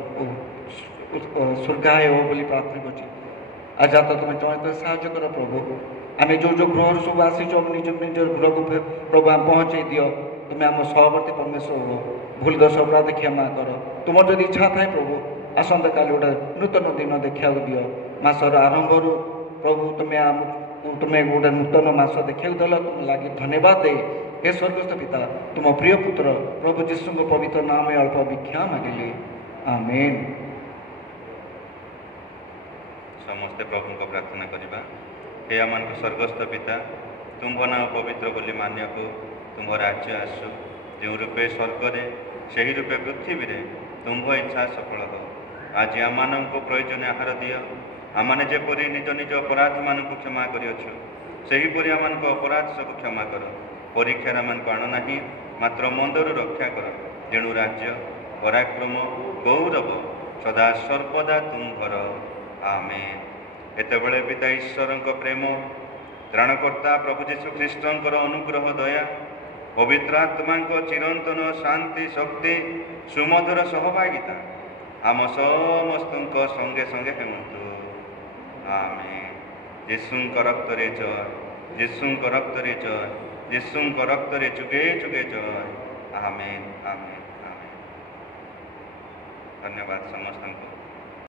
ସ୍ୱର୍ଗାୟ ହେବ ବୋଲି ପ୍ରାର୍ଥନା କରୁଛି। ଆଜି ତ ତୁମେ ଜଣେ ସାହାଯ୍ୟ କର ପ୍ରଭୁ। ଆମେ ଯେଉଁ ଗୃହରୁ ସବୁ ଆସିଛୁ, ନିଜ ନିଜ ଗୃହକୁ ପ୍ରଭୁ ଆମେ ପହଞ୍ଚେଇ ଦିଅ। ତୁମେ ଆମ ସହବର୍ତ୍ତୀ ପରମେଶ୍ୱର ହୁଅ। ଭୁଲ ଦୋଷ ଅପରାଧ କ୍ଷମା କର। ତୁମର ଯଦି ଇଚ୍ଛା ଥାଏ ପ୍ରଭୁ, ଆସନ୍ତାକାଲି ଗୋଟେ ନୂତନ ଦିନ ଦେଖିବାକୁ ଦିଅ। ମାସର ଆରମ୍ଭରୁ ପ୍ରଭୁ ତୁମେ ଗୋଟେ ନୂତନ ମାସ ଦେଖିବାକୁ ଦେଲ, ତୁମ ଲାଗି ଧନ୍ୟବାଦ ଦେଇ हे स्वर्गस्थ पिता, तुम प्रिय पुत्र प्रभु जीशु पवित्र नाम अल्प भिक्षा मागिले, आमेन। समस्ते प्रभु को प्रार्थना करवा। हे आम स्वर्गस्थ पिता, तुम नाम पवित्र बोली मान्य को, तुम राज्य आसु, जो रूपे स्वर्ग से रूपे पृथ्वी रे तुम इच्छा सफल हो। आज आम प्रयोजन आहार दियो। आमने जेपरी निज निज अपराधी मान क्षमा करीपरी आम अपराध सब क्षमा कर। परीक्षार आम आण ना, मात्र मंदर रक्षा कर। तेणु राज्य पराक्रम गौरव सदा सर्वदा तुम्हार, आमेन। एतबेले पिता ईश्वर प्रेम, त्राणकर्ता प्रभु जीशु ख्रीष्टर अनुग्रह दया, पवित्र आत्मा चिरंतन शांति शक्ति सुमधुर सहभागिता आम समस्त संगे संगे हेमंतु, आमेन। यीशु रक्त रे जय, यीशु रक्त रे जय, यीशु रक्त रे जुगे जुगे जय। आमेन आमेन आमेन। धन्यवाद समस्त को।